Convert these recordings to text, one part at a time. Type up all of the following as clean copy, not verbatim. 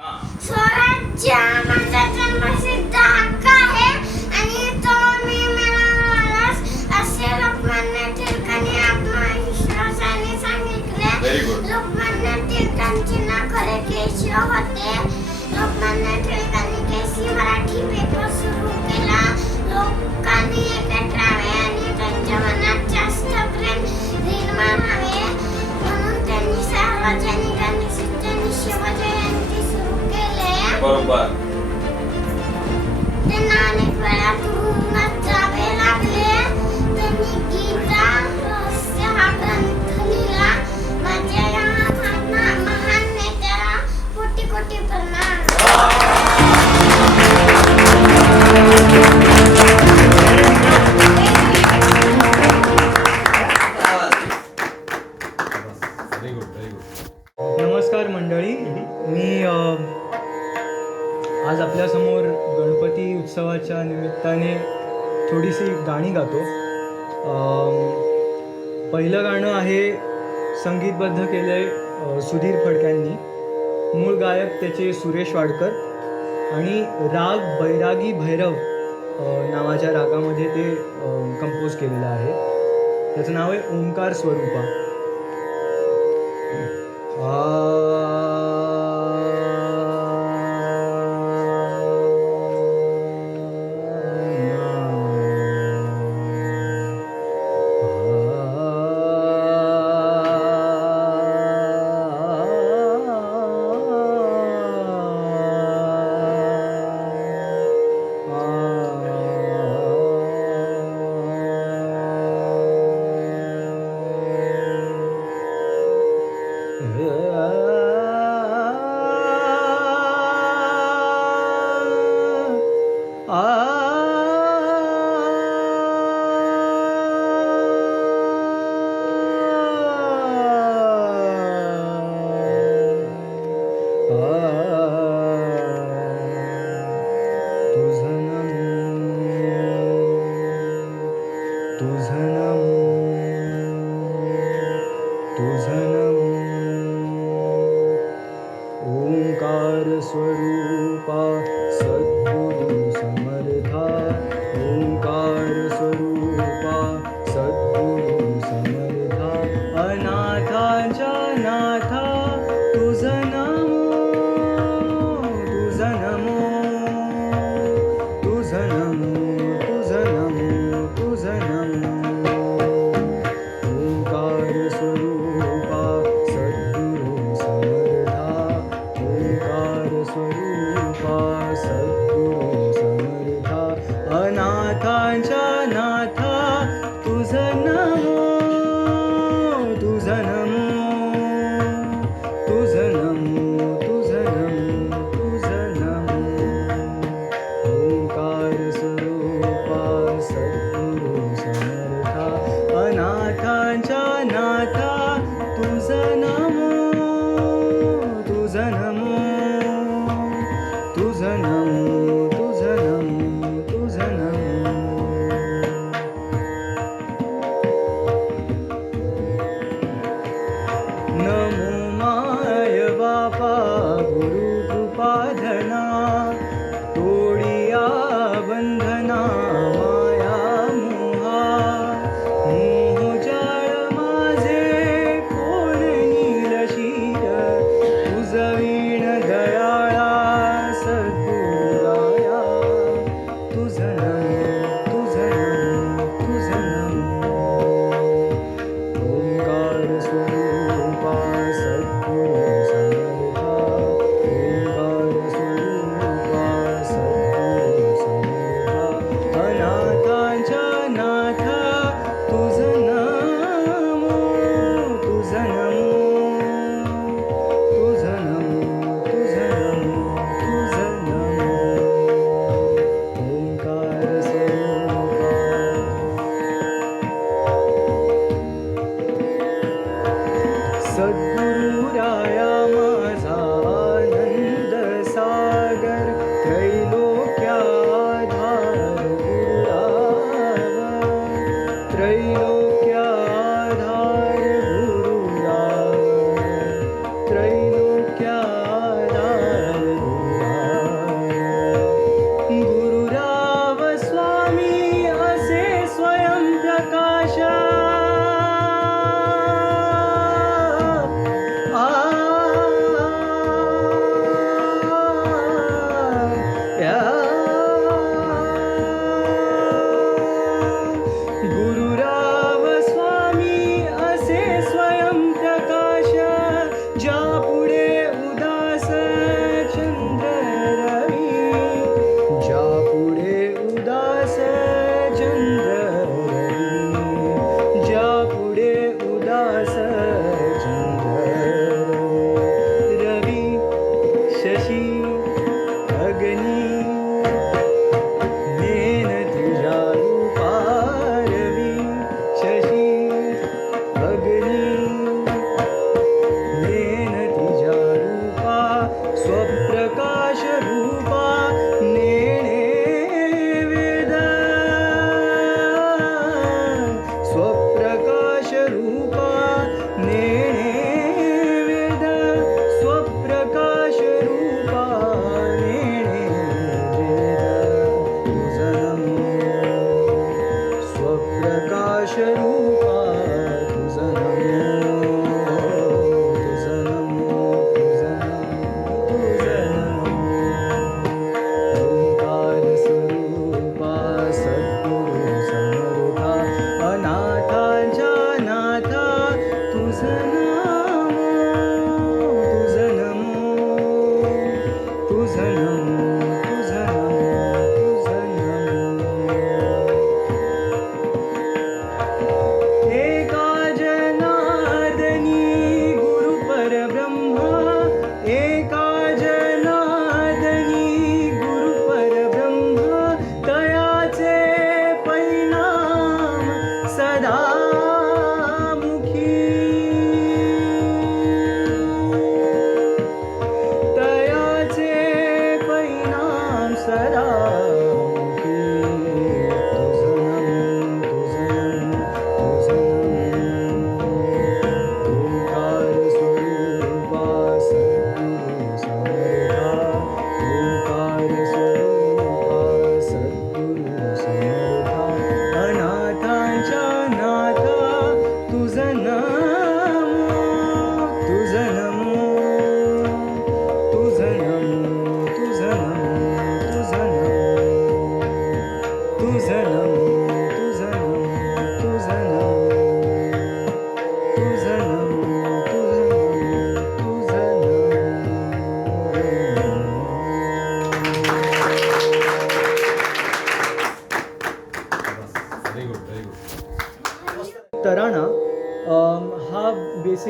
स्वराज्य माझा जन्मसिद्ध हक्क आहे आणि तो मी मिळवणारच असे लोकमान्य टिळकांनी आत्मविश्वासाने सांगितले. लोकमान्य टिळकांची ना खरे केशव होते. लोकमान्य टिळकांनी केसी मराठी पेपर सुरू केला. लोकांनी एकत्रावे आणि त्यांच्या मनात जास्त प्रेम निर्माण व्हावे म्हणून त्यांनी सार्वजनिक आणि शिवजयंती सुरू केले. बरोबर. त्यांना अनेक वेळा तुरुंगात जावे लागले. त्यांनी गीता रहस्य हा ग्रंथ लिहिला. माझ्या या महान नेत्याला कोटी कोटी प्रणाम. नमस्कार मंडळी, मी आज आपल्यासमोर गणपती उत्सवाच्या निमित्ताने थोडीशी गाणी गातो. पहिलं गाणं आहे संगीतबद्ध केलं आहे सुधीर फडक्यांनी. मूळ गायक त्याचे सुरेश वाडकर आणि राग बैरागी भैरव नावाच्या रागामध्ये ते कंपोज केलेलं आहे. त्याचं नाव आहे ओंकार स्वरूपा. ओंकार स्वरूपा सद्गुरु समर्था. ओंकार स्वरूपा सद्गुरु समर्था. अनाथांच्या नाथा तुझं नमो, तुझं नमो, तुझं नमो, तुझं नमो, तुझं नमो. ओंकार स्वरूपा सद्गुरु समर्था. ओंकार स्वरूपा सद्गुरु समर्था. अनाथांच्या नाथा तुझं नमो, तुझं नमो, तुझं नमो, तुझं नमो, तुझं नमो. ओंकार स्वरूपा सद्गुरु समर्था. अनाथांच्या नाथा तुझं नमो, तुझं नमो, तुझं नमो, तुझं नमो, तुझं नमो. नमो माय बापा गुरु कृपाधना. तोडिया बंधना माया मोहा. मोह जाळ माझे कोण नीलशीर. तुझवीण दयाळा सद्गुराया. तुझं नमो, तुझं नमो, तुझं नमो. ओंकार स्वरूपा सद्गुरु समर्था. ओंकार स्वरूपा सद्गुरु समर्था. अनाथांच्या नाथा तुझं नमो, तुझं नमो, तुझं नमो, तुझं नमो, तुझं नमो. ओंकार स्वरूपा सद्गुरु राया माझा आनंद सागर. त्रैलोक्याधार गुरुराव. त्रैलोक्याधार गुरुराव. त्रैलोक्याधार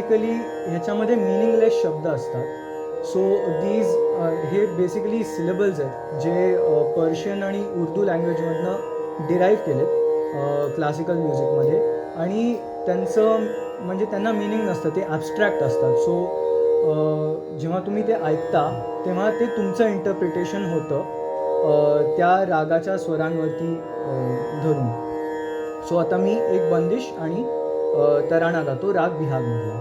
बेसिकली ह्याच्यामध्ये मिनिंगलेस शब्द असतात. सो हे बेसिकली सिलेबल्स आहेत जे पर्शियन आणि उर्दू लँग्वेजमधनं डिराईव्ह केलेत क्लासिकल म्युझिकमध्ये, आणि त्यांचं म्हणजे त्यांना मिनिंग नसतं, ते ॲब्स्ट्रॅक्ट असतात. सो जेव्हा तुम्ही ते ऐकता तेव्हा ते तुमचं इंटरप्रिटेशन होतं त्या रागाच्या स्वरांवरती धरून. सो आता मी एक बंदिश आणि तराणा गातो राग बिहागमधला.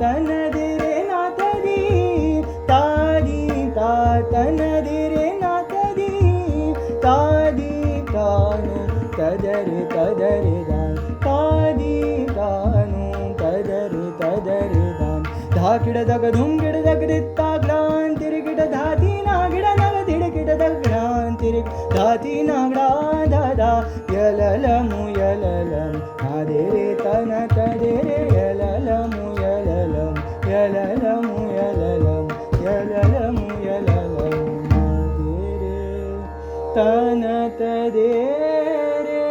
तन किड दग धुम किड दग दित्ता ग्रांतिरी किड धाती नागिड नग धिडकिड दग्रांतिरी धाती नागडा दादा यललमु यललम नादे रे तन तदे रे यललमु यललम यललमु यललम यललमु यललम नादे रे तन तदे रे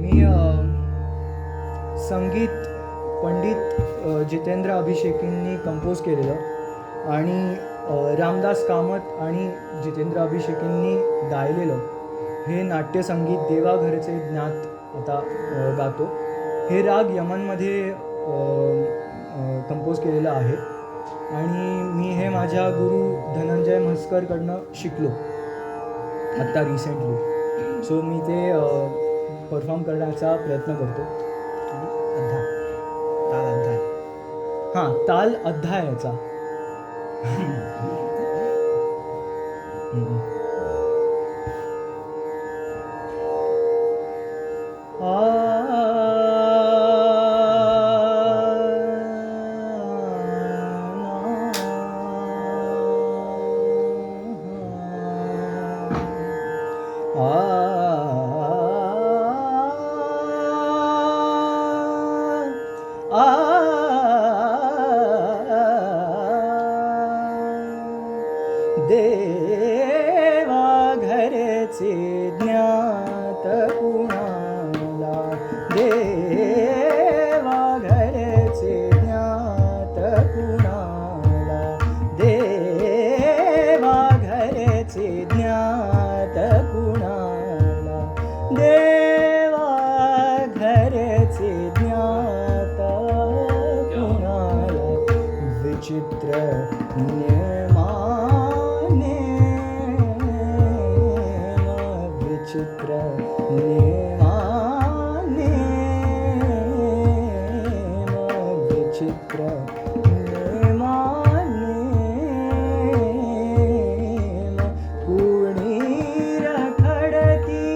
मी संगीत पंडित जितेंद्र अभिषेकींनी कंपोज केलेलं आणि रामदास कामत आणि जितेंद्र अभिषेकींनी गायलेलं हे नाट्यसंगीत देवाघरचे ज्ञात आता गातो. हे राग यमनमध्ये कंपोज केलेलं आहे आणि मी हे माझ्या गुरु धनंजय म्हस्करकडनं शिकलो आत्ता रिसेंटली. सो मी ते परफॉर्म करण्याचा प्रयत्न करतो. ताल अध्यायाचा. देवा घरचे ज्ञात कुणाला, देवा घरचे ज्ञात कुणाला, देवा घरचे ज्ञात कुणाला, देवा घरचे ज्ञात कुणाला. विचित्र चित्र नेमाने विचित्र नेमाने कुणी रखडती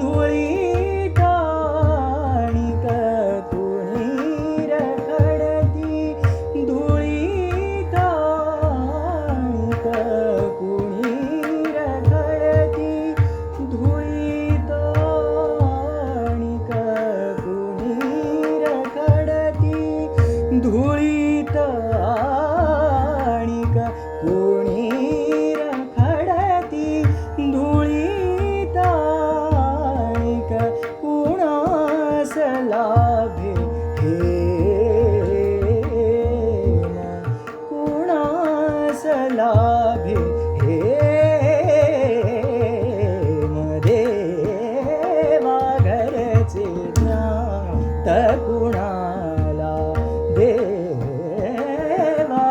धुळी टाणिक, कुणी रखडती धुळी टाणिक, कुणी रखडती धुळीत आणिक, कुणी रखडती धुळीत आणिक, कुणी रखडती धुळीत आणिक, कुणास लाभे हे कुणास लाभे हे कुणाला, देवा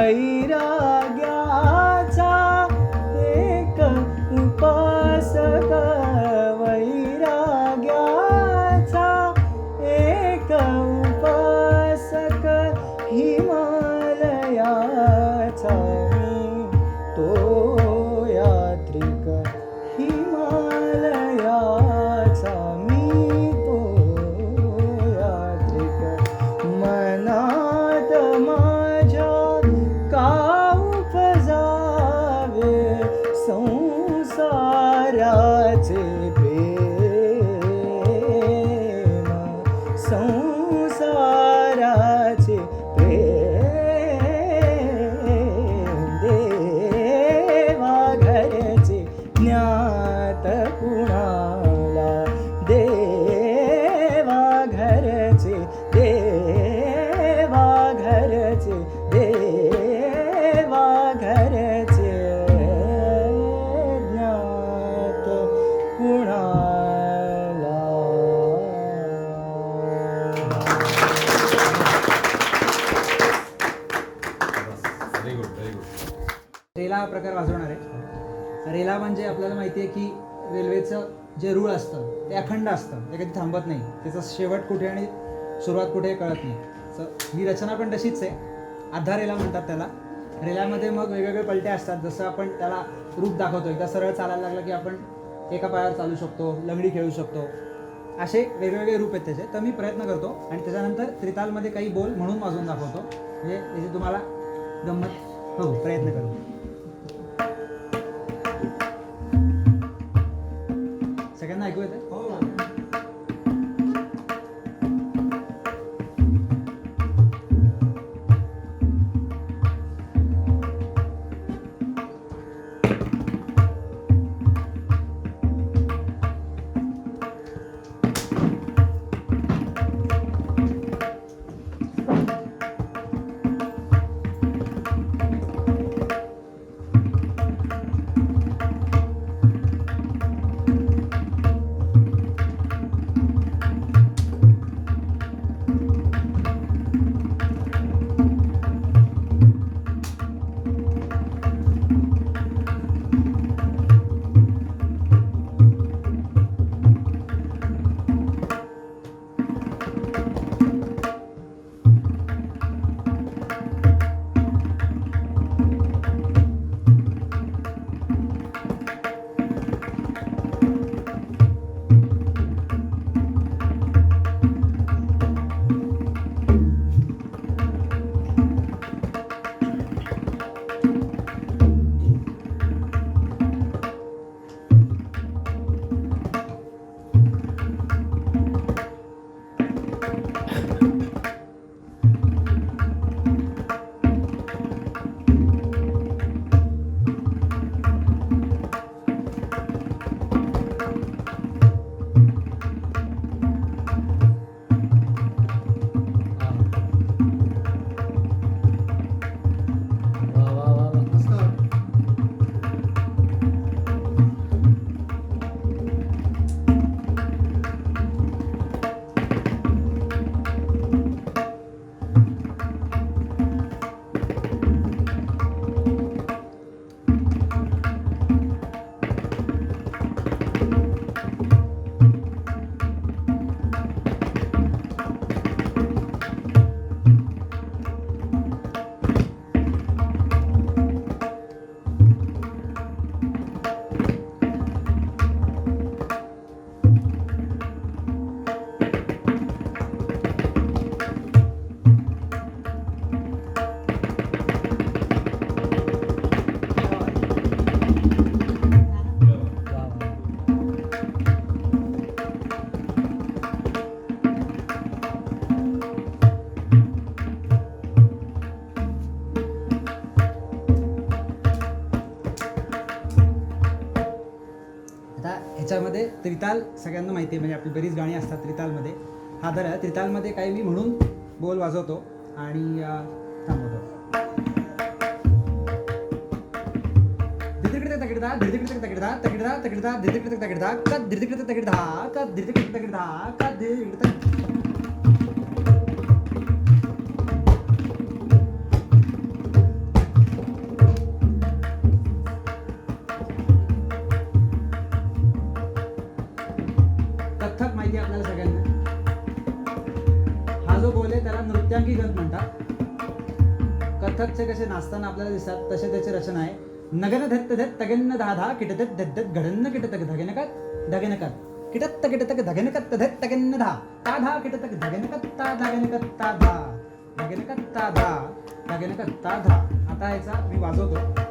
वैराग्याचा एक उपासक, वैराग्याचा एक उपासक, हिमालयाचा मी तो यात्रिक, हिमालयाचा मी तो यात्रिक. मनात माझ्या का उपजावे संसाराचे प्रेम, संसाराचे प्रेम. देवा घरचे ज्ञात कुणाला, देवा घरचे, देवा घरचे, देवा घरचे ज्ञात कुणाला. Very good very good. रेला हा प्रकार वाजवणार आहे. रेला म्हणजे आपल्याला माहिती आहे की रेल्वेचं जे रूळ असतं ते अखंड असतं, ते कधी थांबत नाही, त्याचा शेवट कुठे आणि सुरुवात कुठे कळत नाही. सो ही रचना पण तशीच आहे. आधा रेला म्हणतात त्याला. रेल्यामध्ये मग वेगवेगळे पलटे असतात. जसं आपण त्याला रूप दाखवतो, एकदा सरळ चालायला लागलं की आपण एका पायावर चालू शकतो, लंगडी खेळू शकतो, असे वेगवेगळे रूप आहेत त्याचे. तर मी प्रयत्न करतो आणि त्याच्यानंतर त्रितालमध्ये काही बोल म्हणून वाजवून दाखवतो, म्हणजे त्याची तुम्हाला गंमत हो. प्रयत्न करू. सगळ्यांना ऐकू येतं? हो. ह्याच्यामध्ये त्रिताल सगळ्यांना माहिती आहे, म्हणजे आपली बरीच गाणी असतात त्रितालमध्ये. हा दर त्रितालमध्ये काही मी म्हणून बोल वाजवतो आणि थांबवतो. तकिडदा धीरतिकडे तकिडदा तकिडदा तकिडदा धीरतिकडे तकिडदा कद धीरतिकडे तकिडदा कद धीरतिकडे तकिडदा कद धीरतिकडे कथकचे कसे नाचताना आपल्याला दिसतात तसे त्याची रचना आहे. नगन धत्त धत तगन्न धा धा किटत धत धत घडन्न किटतक धगनकत धगनकत किटत किटतक धगनकत धत तगन्न धा ता धा किटतक धगनकत ता धगनकत ता धा धगनकत ता धा धगनकत ता धा. आता ह्याचा मी वाजवतो.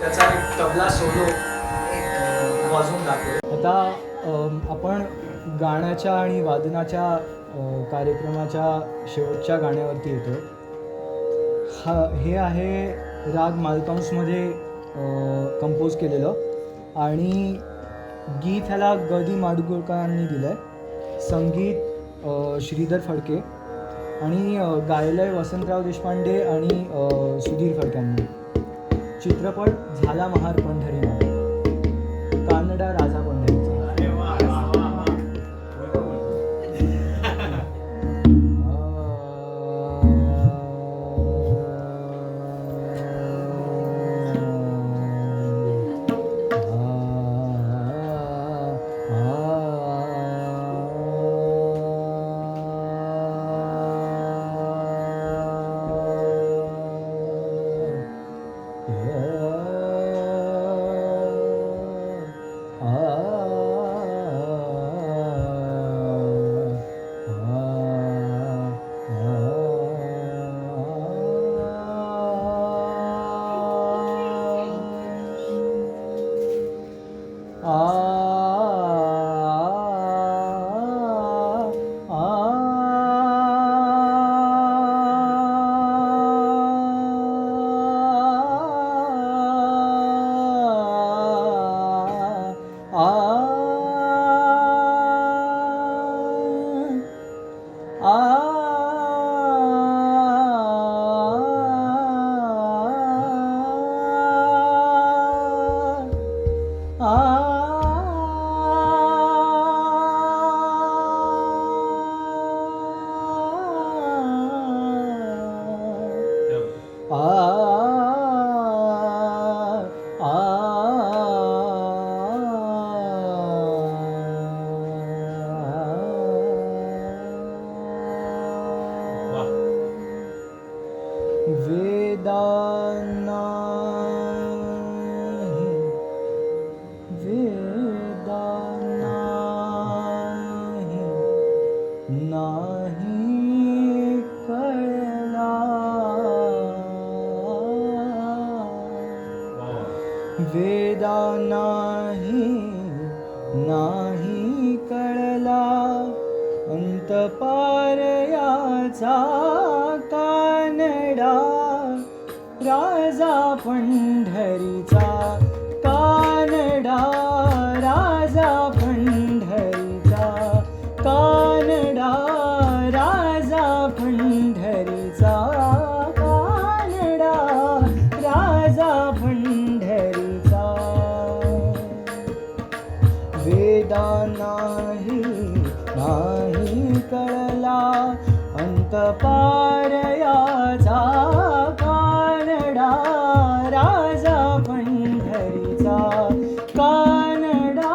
त्याचा एक तबला सोलो वाजवून दाखवतो. आता आपण गाण्याच्या आणि वादनाच्या कार्यक्रमाच्या शेवटच्या गाण्यावरती येतो. हे आहे राग मालकांसमध्ये कंपोज केलेलं आणि गीत ह्याला ग दि माडगुळकरांनी दिलं आहे. संगीत श्रीधर फडके आणि गायलं आहे वसंतराव देशपांडे आणि सुधीर फडक्यांनी. चित्रपट झाला महार पंढरीनाथ, कानडा राजा पंढरीचा. वेदा नाही नाही कळला अंत पार याचा कानडा राजा पंढरीचा कानडा राजा पंढरीचा कानडा राजा पंढरीचा कानडा राजा पंढरीचा वेदा नाही नाही कळला अंत पार याचा कानडा राजा पंढरीचा कानडा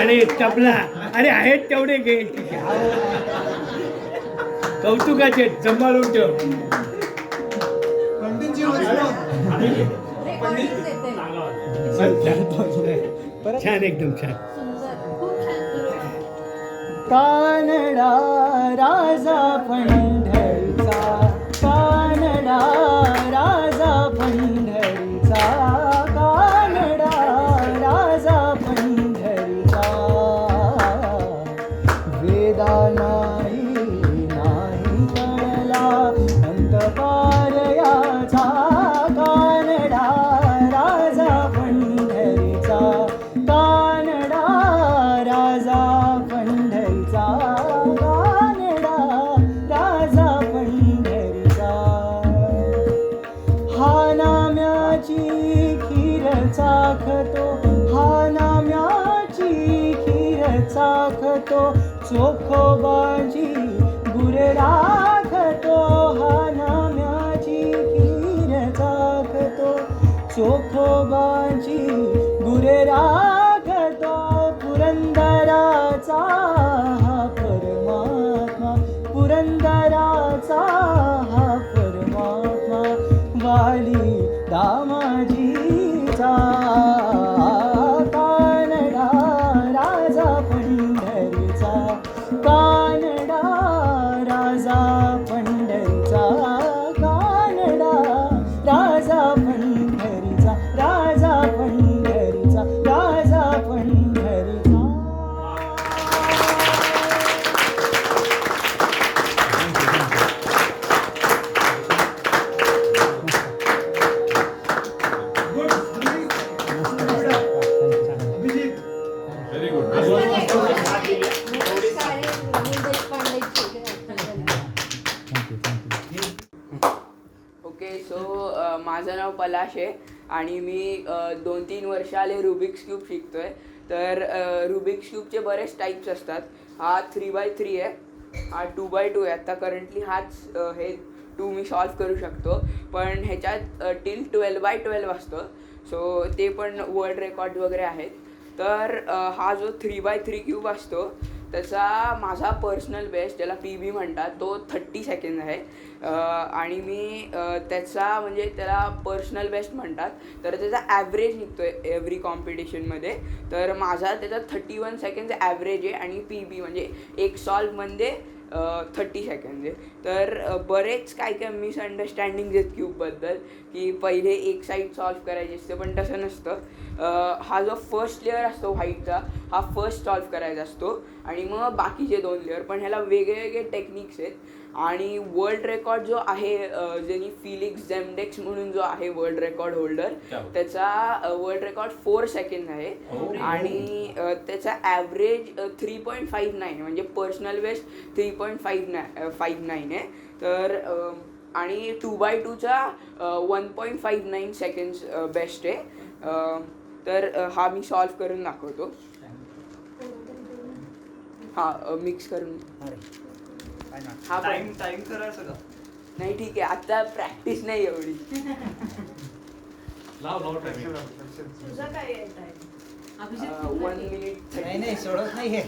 अरे चपला अरे आहेत तेवढे घे कौतुकाचे सांभाळून ठेव छान एकदम छान कानडा राजा पंढरीचा कानडा राजा पंढरीचा कानडा राजा पंढरीचा वेदा नाही कळला अंतकार याचा कानडा राजा पंढरीचा कानडा राजा पंढरीचा कानडा राजा पंढरीचा हा नाम्याची खीर चाखतो हा नाम्याची खीर चाखतो चोखोबाजी गुर राखतो हा नाम्याची खीर चाखतो चोखोबाजी गुर राखतो पुरंदराचा हा परमात्मा पुरंदराचा हा परमात्मा वाली दामाजीचा कानडा राजा पंढरीचा कानडा राजा पंढरीचा कानडा राजा पंढरीचा राजा पंढरीचा राजा पंढरीचा व्हेरी गुड ओके सो माझं नाव पलाश आहे आणि मी 2-3 वर्ष आले रुबिक्स क्यूब शिकतोय तर रुबिक्स क्यूबचे बरेच टाईप्स असतात हा 3x3 आहे हा 2x2 आहे आता करंटली हाच हे 2 मी सॉल्व करू शकतो पण ह्याच्यात टिल 12x12 असतं सो ते पण वर्ल्ड रेकॉर्ड वगैरे आहेत तर हा जो 3x3 क्यूब असतो त्याचा माझा पर्सनल बेस्ट ज्याला PB म्हणतात तो 30 सेकंड आहे आणि मी त्याचा म्हणजे त्याला पर्सनल बेस्ट म्हणतात तर त्याचा ॲव्हरेज निघतो आहे एव्हरी कॉम्पिटिशनमध्ये तर माझा त्याचा 31 सेकंड ॲव्हरेज आहे आणि PB म्हणजे एक सॉल्वमध्ये 30 सेकंड आहे तर बरेच काय काय मिसअंडरस्टँडिंग आहेत क्यूबबद्दल की पहिले एक साईड सॉल्व करायची असते पण तसं नसतं हा जो फर्स्ट लेअर असतो व्हाईटचा हा फर्स्ट सॉल्व करायचा असतो आणि मग बाकीचे 2 लेअर पण ह्याला वेगळे टेक्निक्स आहेत आणि वर्ल्ड रेकॉर्ड जो आहे ज्यांनी फिलिक्स झेमडेक्स म्हणून जो आहे वर्ल्ड रेकॉर्ड होल्डर त्याचा वर्ल्ड रेकॉर्ड 4 सेकंड आहे आणि त्याचा ॲव्हरेज 3.59 म्हणजे पर्सनल बेस्ट 3.59 आहे तर आणि 2x2चा 1.59 सेकंड्स बेस्ट आहे तर हा मी सॉल्व करून दाखवतो हा मिक्स करून हा टाइम करायचं का नाही ठीक आहे आता प्रॅक्टिस नाही एवढी लाव टाइम तुझा काय आहे टाइम 1 मिनिट नाही सोडत नाही हे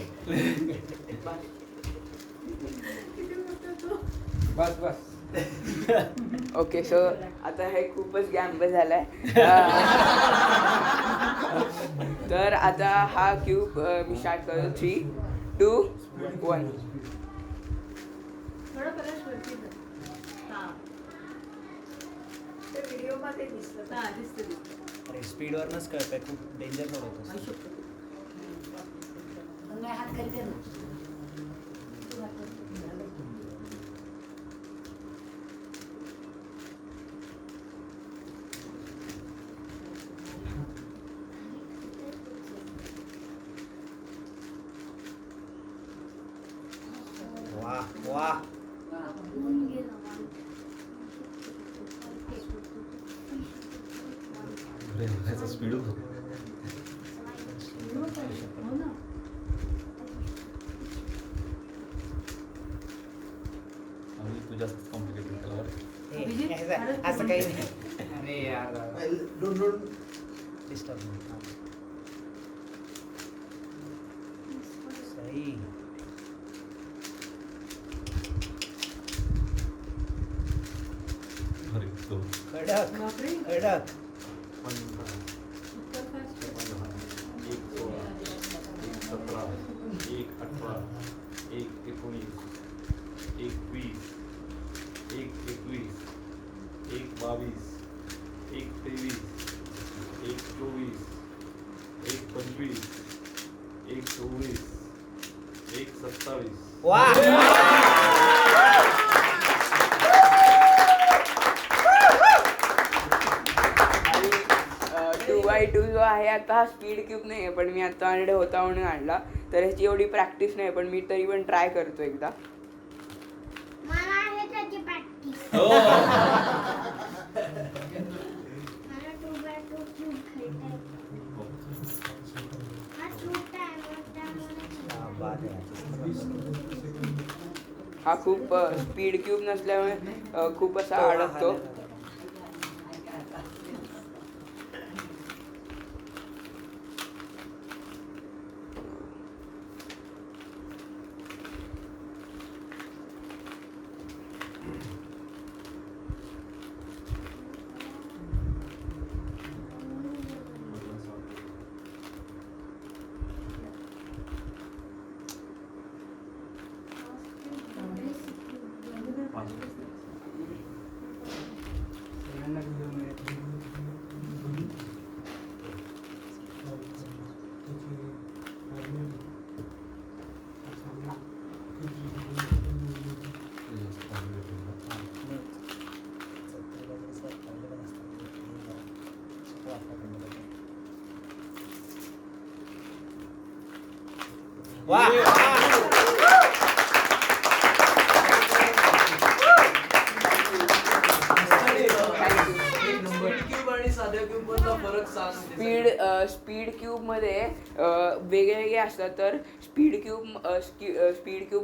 बस ओके सो आता हे खूपच गॅम्बल झालाय तर आता हा क्यूब मी स्टार्ट करतो 3, 2, 1 थोडं पलाश वरती जा. हा ते व्हिडिओ मध्ये दिसतं हा दिसतं अरे स्पीडवरनंच कळतंय खूप डेंजर होतं हात खाली कर ना. वा त्याचा स्पीडच होतो हो ना आणि तू जास्त कॉम्प्लिकेटेड कलर असं काही नाही अरे यार डिस्टर्ब अरे तो कडक बापरे. कडक. Super fast. 1 16 1 17 1 18 1 19 1 20 1 21 1 23 1 24 1 25 1 26 1 27 वा. आणि 2x2 जो आहे आता हा स्पीड क्यूब नाही आहे, पण मी आता माझ्याकडे होता म्हणून आणला. तर ह्याची एवढी प्रॅक्टिस नाही, पण मी तरी पण ट्राय करतो एकदा. मला आहे त्याची प्रॅक्टिस. हो मला 2x2 क्यूब खेळता येतो. हा छोटा आहे, मोठा मला हा खूप स्पीड क्यूब नसल्यामुळे खूप असा अडकतो. वा. स्पीड क्यूब मध्ये वेगवेगळे असतात. तर स्पीड क्यूब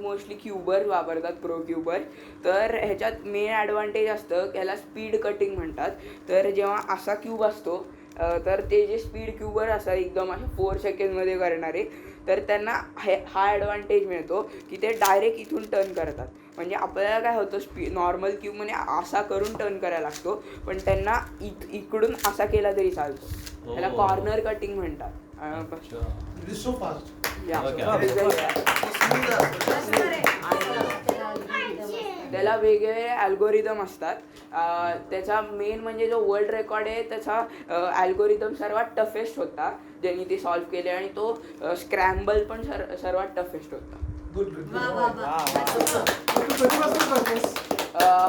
मोस्टली क्यूबर वापरतात, प्रो क्यूबर. तर ह्याच्यात मेन ॲडव्हान्टेज असतं, ह्याला स्पीड कटिंग म्हणतात. तर जेव्हा असा क्यूब असतो तर ते जे स्पीड क्यूबर असतात एकदम असे 4 सेकंडमध्ये करणारे, तर त्यांना हा ॲडव्हान्टेज मिळतो की ते डायरेक्ट इथून टर्न करतात. म्हणजे आपल्याला काय होतं, नॉर्मल क्यूबमध्ये असा करून टर्न करायला लागतो, पण त्यांना इकडून असा केला तरी चालतो. त्याला कॉर्नर कटिंग म्हणतात. Yeah. त्याला वेगवेगळे अल्गोरिदम असतात. त्याचा मेन म्हणजे जो वर्ल्ड रेकॉर्ड आहे त्याचा अल्गोरिदम सर्वात टफेस्ट होता ज्यांनी ते सॉल्व्ह केले, आणि तो स्क्रॅम्बल पण सर्वात टफेस्ट होता.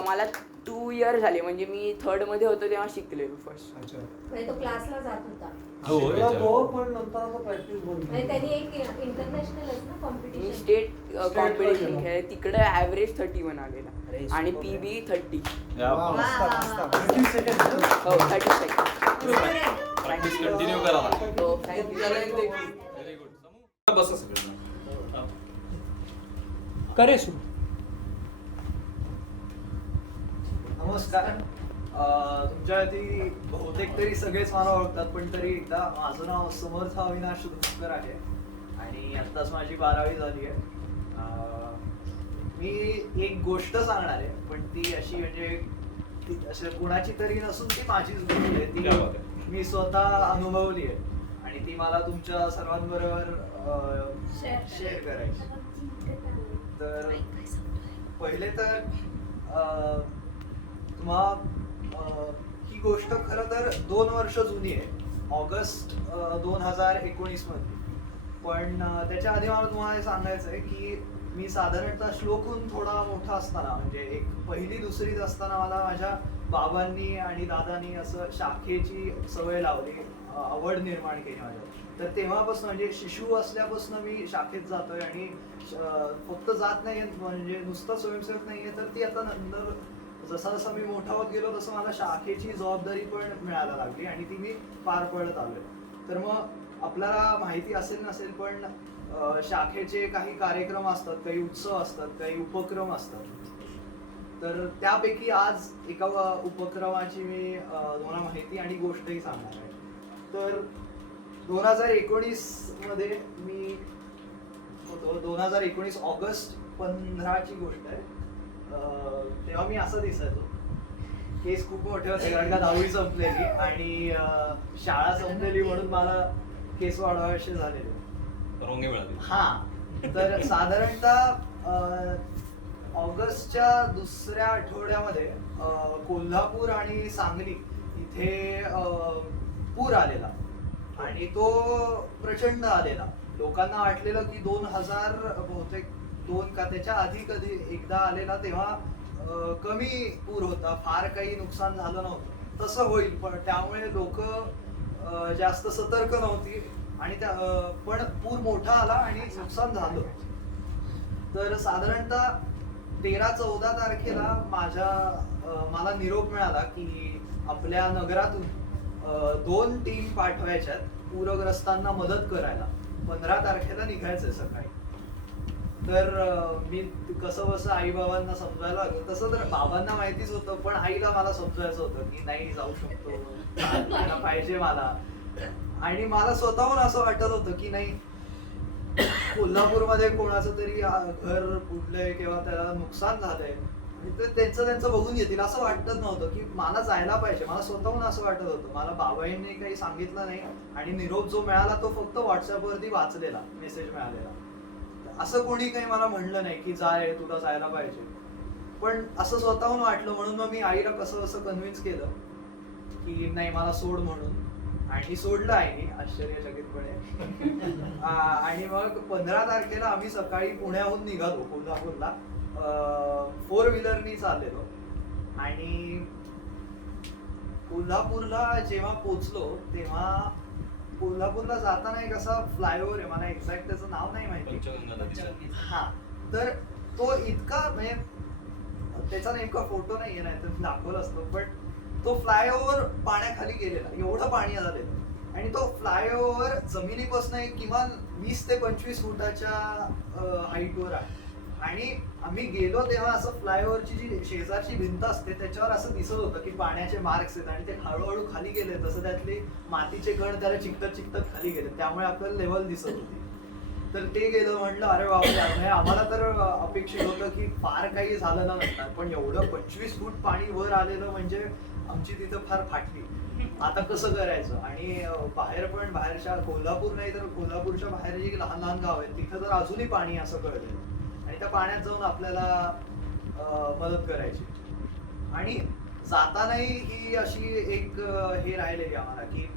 मला 2 इयर झाले, म्हणजे मी 3rd मध्ये होतो तेव्हा शिकलेलो फर्स्ट. म्हणजे तो क्लासला जात होता. हो म्हणजे त्यांनी एक इंटरनॅशनल ना मी कॉम्पिटिशन. स्टेट कॉम्पिटिशन खेळ, तिकडे ॲव्हरेज 31 आलेला आणि PB 30. हो 30 सेकंड. प्रॅक्टिस कंटिन्यू करा. हो थँक्यू. Very good. बसा सगळं. करे सुरू. नमस्कार. तुमच्या आधी बहुतेक तरी सगळेच मला ओळखतात, पण तरी एकदा माझं नाव समर्थ अविनाश रुपकर आहे आणि आत्ताच माझी 12वी झाली आहे. मी एक गोष्ट सांगणार आहे, पण ती अशी म्हणजे ती अशी कुणाची तरी नसून ती माझीच गोष्ट आहे. ती मी स्वतः अनुभवली आहे आणि ती मला तुमच्या सर्वांबरोबर शेअर करायची. तर पहिले तर ही गोष्ट खरं तर 2 वर्ष जुनी आहे, ऑगस्ट 2019 मध्ये. पण त्याच्या आधी मला तुम्हाला हे सांगायचं आहे की मी साधारणतः श्लोकहून थोडा मोठा असताना, म्हणजे एक 1ली 2रीत असताना मला माझ्या बाबांनी आणि दादांनी असं शाखेची सवय लावली, आवड निर्माण केली माझ्या. तर तेव्हापासून म्हणजे शिशु असल्यापासून मी शाखेत जातोय आणि फक्त जात नाहीये, म्हणजे नुसतं स्वयंसेवक नाहीये, तर ती आता नंतर जसा जसा मी मोठा होत गेलो तसं मला शाखेची जबाबदारी पण मिळायला लागली आणि ती मी पार पडत आलोय. तर मग आपल्याला माहिती असेल नसेल, पण शाखेचे काही कार्यक्रम असतात, काही उत्सव असतात, काही उपक्रम असतात. तर त्यापैकी आज एका उपक्रमाची मी तुम्हाला माहिती आणि गोष्टही सांगणार आहे. तर 2019 मध्ये मी होतो. 2019 ऑगस्ट 15ची गोष्ट आहे. तेव्हा मी असं दिसायचो. केस खूप मोठे होते कारण का 10वी संपलेली आणि शाळा संपलेली म्हणून मला केस वाढवायचे झालेले. रोंगे मिळाले. हा, तर साधारणतः ऑगस्टच्या दुसऱ्या आठवड्यामध्ये कोल्हापूर आणि सांगली इथे पूर आलेला आणि तो प्रचंड आलेला. लोकांना वाटलेलं की 2000 बहुतेक 2 का त्याच्या आधी कधी एकदा आलेला तेव्हा कमी पूर होता, फार काही नुकसान झालं नव्हतं. तसं होईल पण त्यामुळे लोक जास्त सतर्क नव्हती आणि त्या पण पूर मोठा आला आणि नुकसान झालं. तर साधारणतः 13-14 तारखेला मला निरोप मिळाला की आपल्या नगरातून 2 टीम पाठवायच्यात पूरग्रस्तांना मदत करायला. 15 तारखेला निघायचंय सकाळी. तर मी कसं बसं आई बाबांना समजायला लागलं. तसं तर बाबांना माहितीच होतं पण आईला मला समजायचं होतं की नाही जाऊ शकतो, त्याला पाहिजे मला. आणि मला स्वतःहून असं वाटत होतं की नाही, कोल्हापूरमध्ये कोणाचं तरी घर बुडलंय किंवा त्याला नुकसान झालंय ते त्यांचं बघून घेतील असं वाटत नव्हतं की मला जायला पाहिजे. मला स्वतःहून असं वाटत होतं. मला बाबांनी काही सांगितलं नाही आणि निरोप जो मिळाला तो फक्त व्हॉट्सअपवरती वाचलेला मेसेज मिळालेला. असं कोणी काही मला म्हणलं नाही की जाय, तुला जायला पाहिजे. पण असं स्वतःहून वाटलं म्हणून मग मी आईला कसं कन्व्हिन्स केलं की नाही मला सोड म्हणून. आणि सोडलं आईने आश्चर्यचकितपणे. आणि मग 15 तारखेला आम्ही सकाळी पुण्याहून निघालो कोल्हापूरला. 4 व्हीलरनी चाललेलो आणि कोल्हापूरला जेव्हा पोचलो तेव्हा कोल्हापूरला जाताना एक असा फ्लायओव्हर आहे, मला एक्झॅक्ट त्याचं नाव नाही माहिती. हा, तर तो इतका म्हणजे त्याचा नेमका फोटो नाहीये, नाही तर दाखवलं असतं. पण तो फ्लायओव्हर पाण्याखाली गेलेला, एवढं पाणी झालेलं. आणि तो फ्लायओव्हर जमिनीपासून एक किमान 20 ते 25 फुटाच्या हाईटवर आहे. आणि आम्ही गेलो तेव्हा असं फ्लायओव्हरची जी शेजारची भिंत असते त्याच्यावर असं दिसत होतं की पाण्याचे मार्क्स आहेत आणि ते हळूहळू खाली गेले. तसं त्यातले मातीचे कण त्याला चिकटत खाली गेले, त्यामुळे आपल्याला लेवल दिसत होती. तर ते गेलं, म्हटलं अरे बाबा, आम्हाला तर अपेक्षित होतं की फार काही झालं नसणार पण एवढं 25 फूट पाणी वर आलेलं म्हणजे आमची तिथं फार फाटली. आता कसं करायचं. आणि बाहेरच्या कोल्हापूर नाही तर कोल्हापूरच्या बाहेर जी लहान लहान गाव आहेत तिथं तर अजूनही पाणी असं कळलं आणि त्या पाण्यात जाऊन आपल्याला मदत करायची. आणि जातानाही ही अशी एक हे राहिलेली आम्हाला की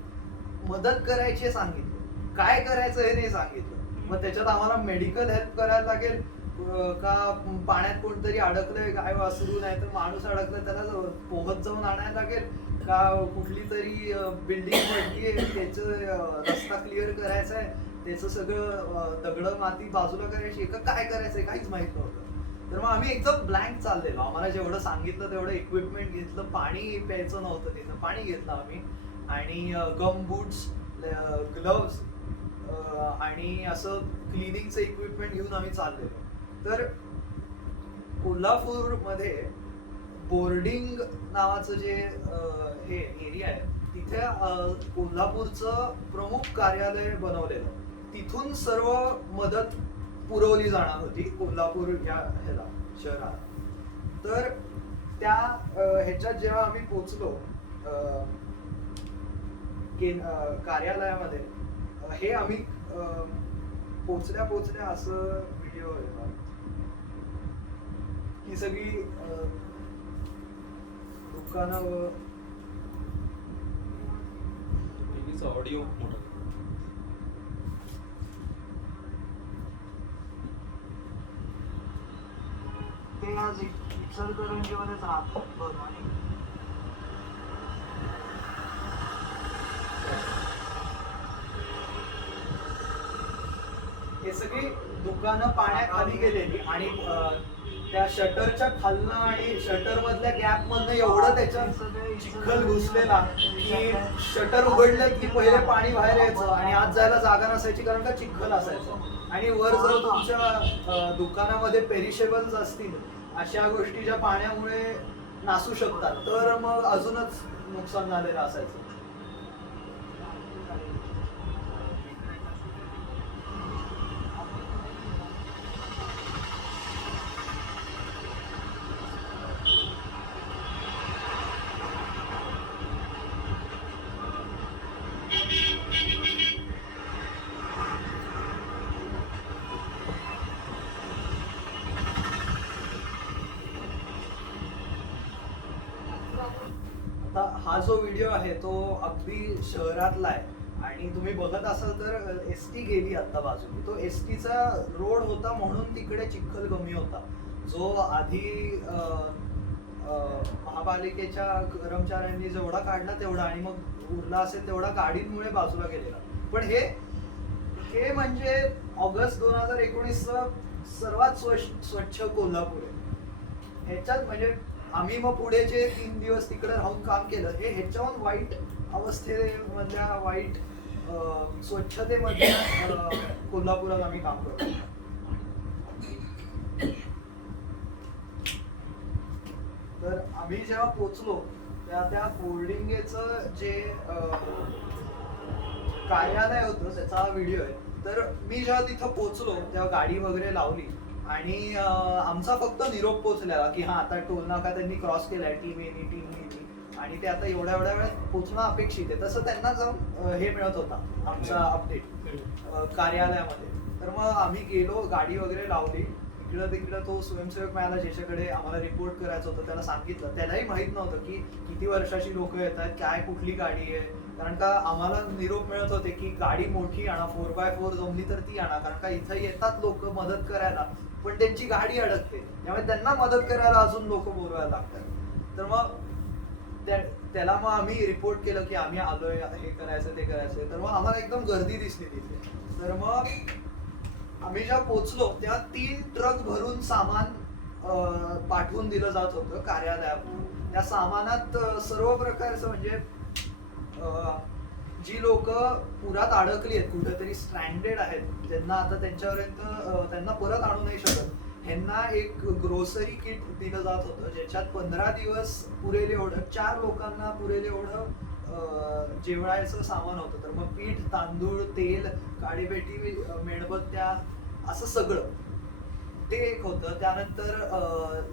मदत करायची सांगितलं, काय करायचं हे नाही सांगितलं. मग त्याच्यात आम्हाला मेडिकल हेल्प करायला लागेल का पाण्यात कोणतरी अडकलंय गाय वासरू नाही तर माणूस अडकलाय त्याला पोहत जाऊन आणायला लागेल का कुठली तरी बिल्डिंग पडलीये त्याचं रस्ता क्लिअर करायचा आहे, त्याचं सगळं दगड माती बाजूला करायची का काय करायचंय काहीच माहित नव्हतं. तर मग आम्ही एकदम ब्लँक चाललेलो. आम्हाला जेवढं सांगितलं तेवढं इक्विपमेंट घेतलं. पाणी प्यायचं नव्हतं तिथं, पाणी घेतलं आम्ही. आणि गम बूट्स, ग्लव्स आणि असं क्लिनिंगचं इक्विपमेंट घेऊन आम्ही चाललेलो. तर कोल्हापूरमध्ये बोर्डिंग नावाचं जे हे एरिया आहे तिथे कोल्हापूरचं प्रमुख कार्यालय बनवलेलं. तिथून सर्व मदत पुरवली जाणार होती कोल्हापूर या ह्याला शहरात. तर त्या ह्याच्यात जेव्हा आम्ही पोचलो कार्यालयामध्ये, हे आम्ही पोचल्या असं व्हिडिओ ही सगळी दुकानं व ऑडिओ ते आज इचलकरंजीमध्येच राहतात. बरं. आणि हे सगळी दुकानं पाण्याखाली गेलेली आणि त्या शटरच्या खालनं आणि शटर मधल्या गॅप मधनं एवढं त्याच्यात चिखल घुसलेला की शटर उघडलं की पहिले पाणी बाहेर यायचं आणि आत जायला जागा नसायची कारण का चिखल असायचं. आणि वर जर तुमच्या दुकानामध्ये पेरिशेबल्स असतील अशा गोष्टी ज्या पाण्यामुळे नासू शकतात तर मग अजूनच नुकसान झालेलं असायचं. हा जो व्हिडिओ आहे तो अगदी शहरातला आहे आणि तुम्ही बघत असाल तर एसटी गेली आता बाजूने. तो एसटीचा रोड होता म्हणून तिकडे चिखल कमी होता. जो आधी महापालिकेच्या कर्मचाऱ्यांनी जेवढा काढला तेवढा आणि मग उरला असेल तेवढा गाडींमुळे बाजूला गेलेला. पण हे म्हणजे ऑगस्ट 2019 सर्वात स्वच्छ कोल्हापूर आहे. ह्याच्यात म्हणजे आम्ही मग पुढेचे 3 दिवस तिकडे राहून काम केलं. हे ह्याच्याहून वाईट अवस्थेमधल्या वाईट स्वच्छतेमधल्या कोल्हापुरात आम्ही काम करतो. तर आम्ही जेव्हा पोचलो त्या बोर्डिंगेचं जे कार्यालय होतं त्याचा व्हिडिओ आहे. तर मी जेव्हा तिथं पोचलो तेव्हा गाडी वगैरे लावली आणि आमचा फक्त निरोप पोचलेला की हा आता टोल नाका त्यांनी क्रॉस केलाय, टीम एनी टीम गेली आणि ते आता एवढ्या वेळात पोचणं अपेक्षित आहे. तसं त्यांना जाऊन हे मिळत होता आमचा अपडेट कार्यालयामध्ये. तर मग आम्ही गेलो, गाडी वगैरे लावली. इकडं तिकडं तो स्वयंसेवक मिळाला ज्याच्याकडे आम्हाला रिपोर्ट करायचं होतं. त्याला सांगितलं, त्यालाही माहित नव्हतं की किती वर्षाची लोक येत आहेत, काय कुठली गाडी आहे. कारण का आम्हाला निरोप मिळत होते की गाडी मोठी आणा, 4x4 जमली तर ती आणा. कारण का इथं येतात लोक मदत करायला पण त्यांची गाडी अडकते, त्यामुळे त्यांना मदत करायला अजून लोक बोलवायला लागतात. तर मग त्याला मग आम्ही रिपोर्ट केलं की आम्ही आलोय, हे करायचं ते करायचं. तर मग आम्हाला एकदम गर्दी दिसली तिथे. तर मग आम्ही जेव्हा पोचलो तेव्हा 3 ट्रक भरून सामान पाठवून दिलं जात होतं कार्यालयातून. त्या सामानात सर्व प्रकारचं म्हणजे जी लोक पुरात अडकली आहेत, कुठेतरी स्ट्रँडेड आहेत, ज्यांना आता त्यांच्यापर्यंत त्यांना परत आणू नाही शकत, ह्यांना एक ग्रोसरी किट दिलं जात होतं ज्याच्यात 15 दिवस पुरेल एवढं 4 लोकांना पुरेल एवढं जेवणाचं सामान होतं. तर मग पीठ, तांदूळ, तेल, काडीपेटी, मेणबत्त्या असं सगळं ते एक होतं. त्यानंतर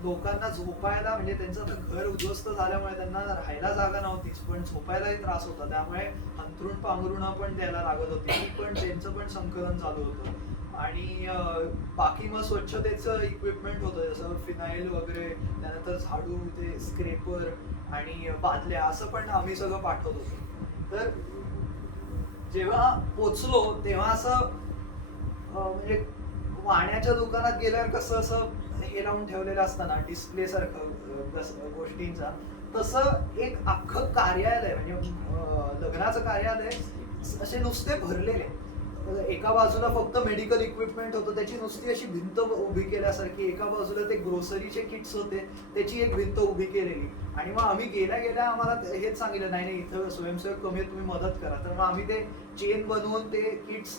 लोकांना झोपायला म्हणजे त्यांचं आता घर उद्ध्वस्त झाल्यामुळे त्यांना राहायला जागा नव्हतीच पण झोपायलाही त्रास होता, त्यामुळे अंथरूण पांघरुणं पण द्यायला लागत होती. पण त्यांचं पण संकलन चालू होतं. आणि बाकी मग स्वच्छतेचं इक्विपमेंट होतं जसं फिनाईल वगैरे, त्यानंतर झाडू, ते स्क्रेपर आणि बादल्या असं पण आम्ही सगळं पाठवत होतो. तर जेव्हा पोचलो तेव्हा असं म्हणजे वाण्याच्या दुकानात गेल्यावर कसं असं हे लावून ठेवलेलं असतं ना डिस्प्ले सारखं गोष्टींचा, तसं एक अख्खं कार्यालय म्हणजे लग्नाचं कार्यालय असे नुसते भरलेले. एका बाजूला फक्त मेडिकल इक्विपमेंट होतं, त्याची नुसती अशी भिंत उभी केल्यासारखी. एका बाजूला ते ग्रोसरीचे किट्स होते, त्याची एक भिंत उभी केलेली. आणि मग आम्ही गेल्या आम्हाला हेच सांगितलं, नाही इथं स्वयंसेवक कमी आहे, तुम्ही मदत करा. तर मग आम्ही ते चेन बनवून ते किट्स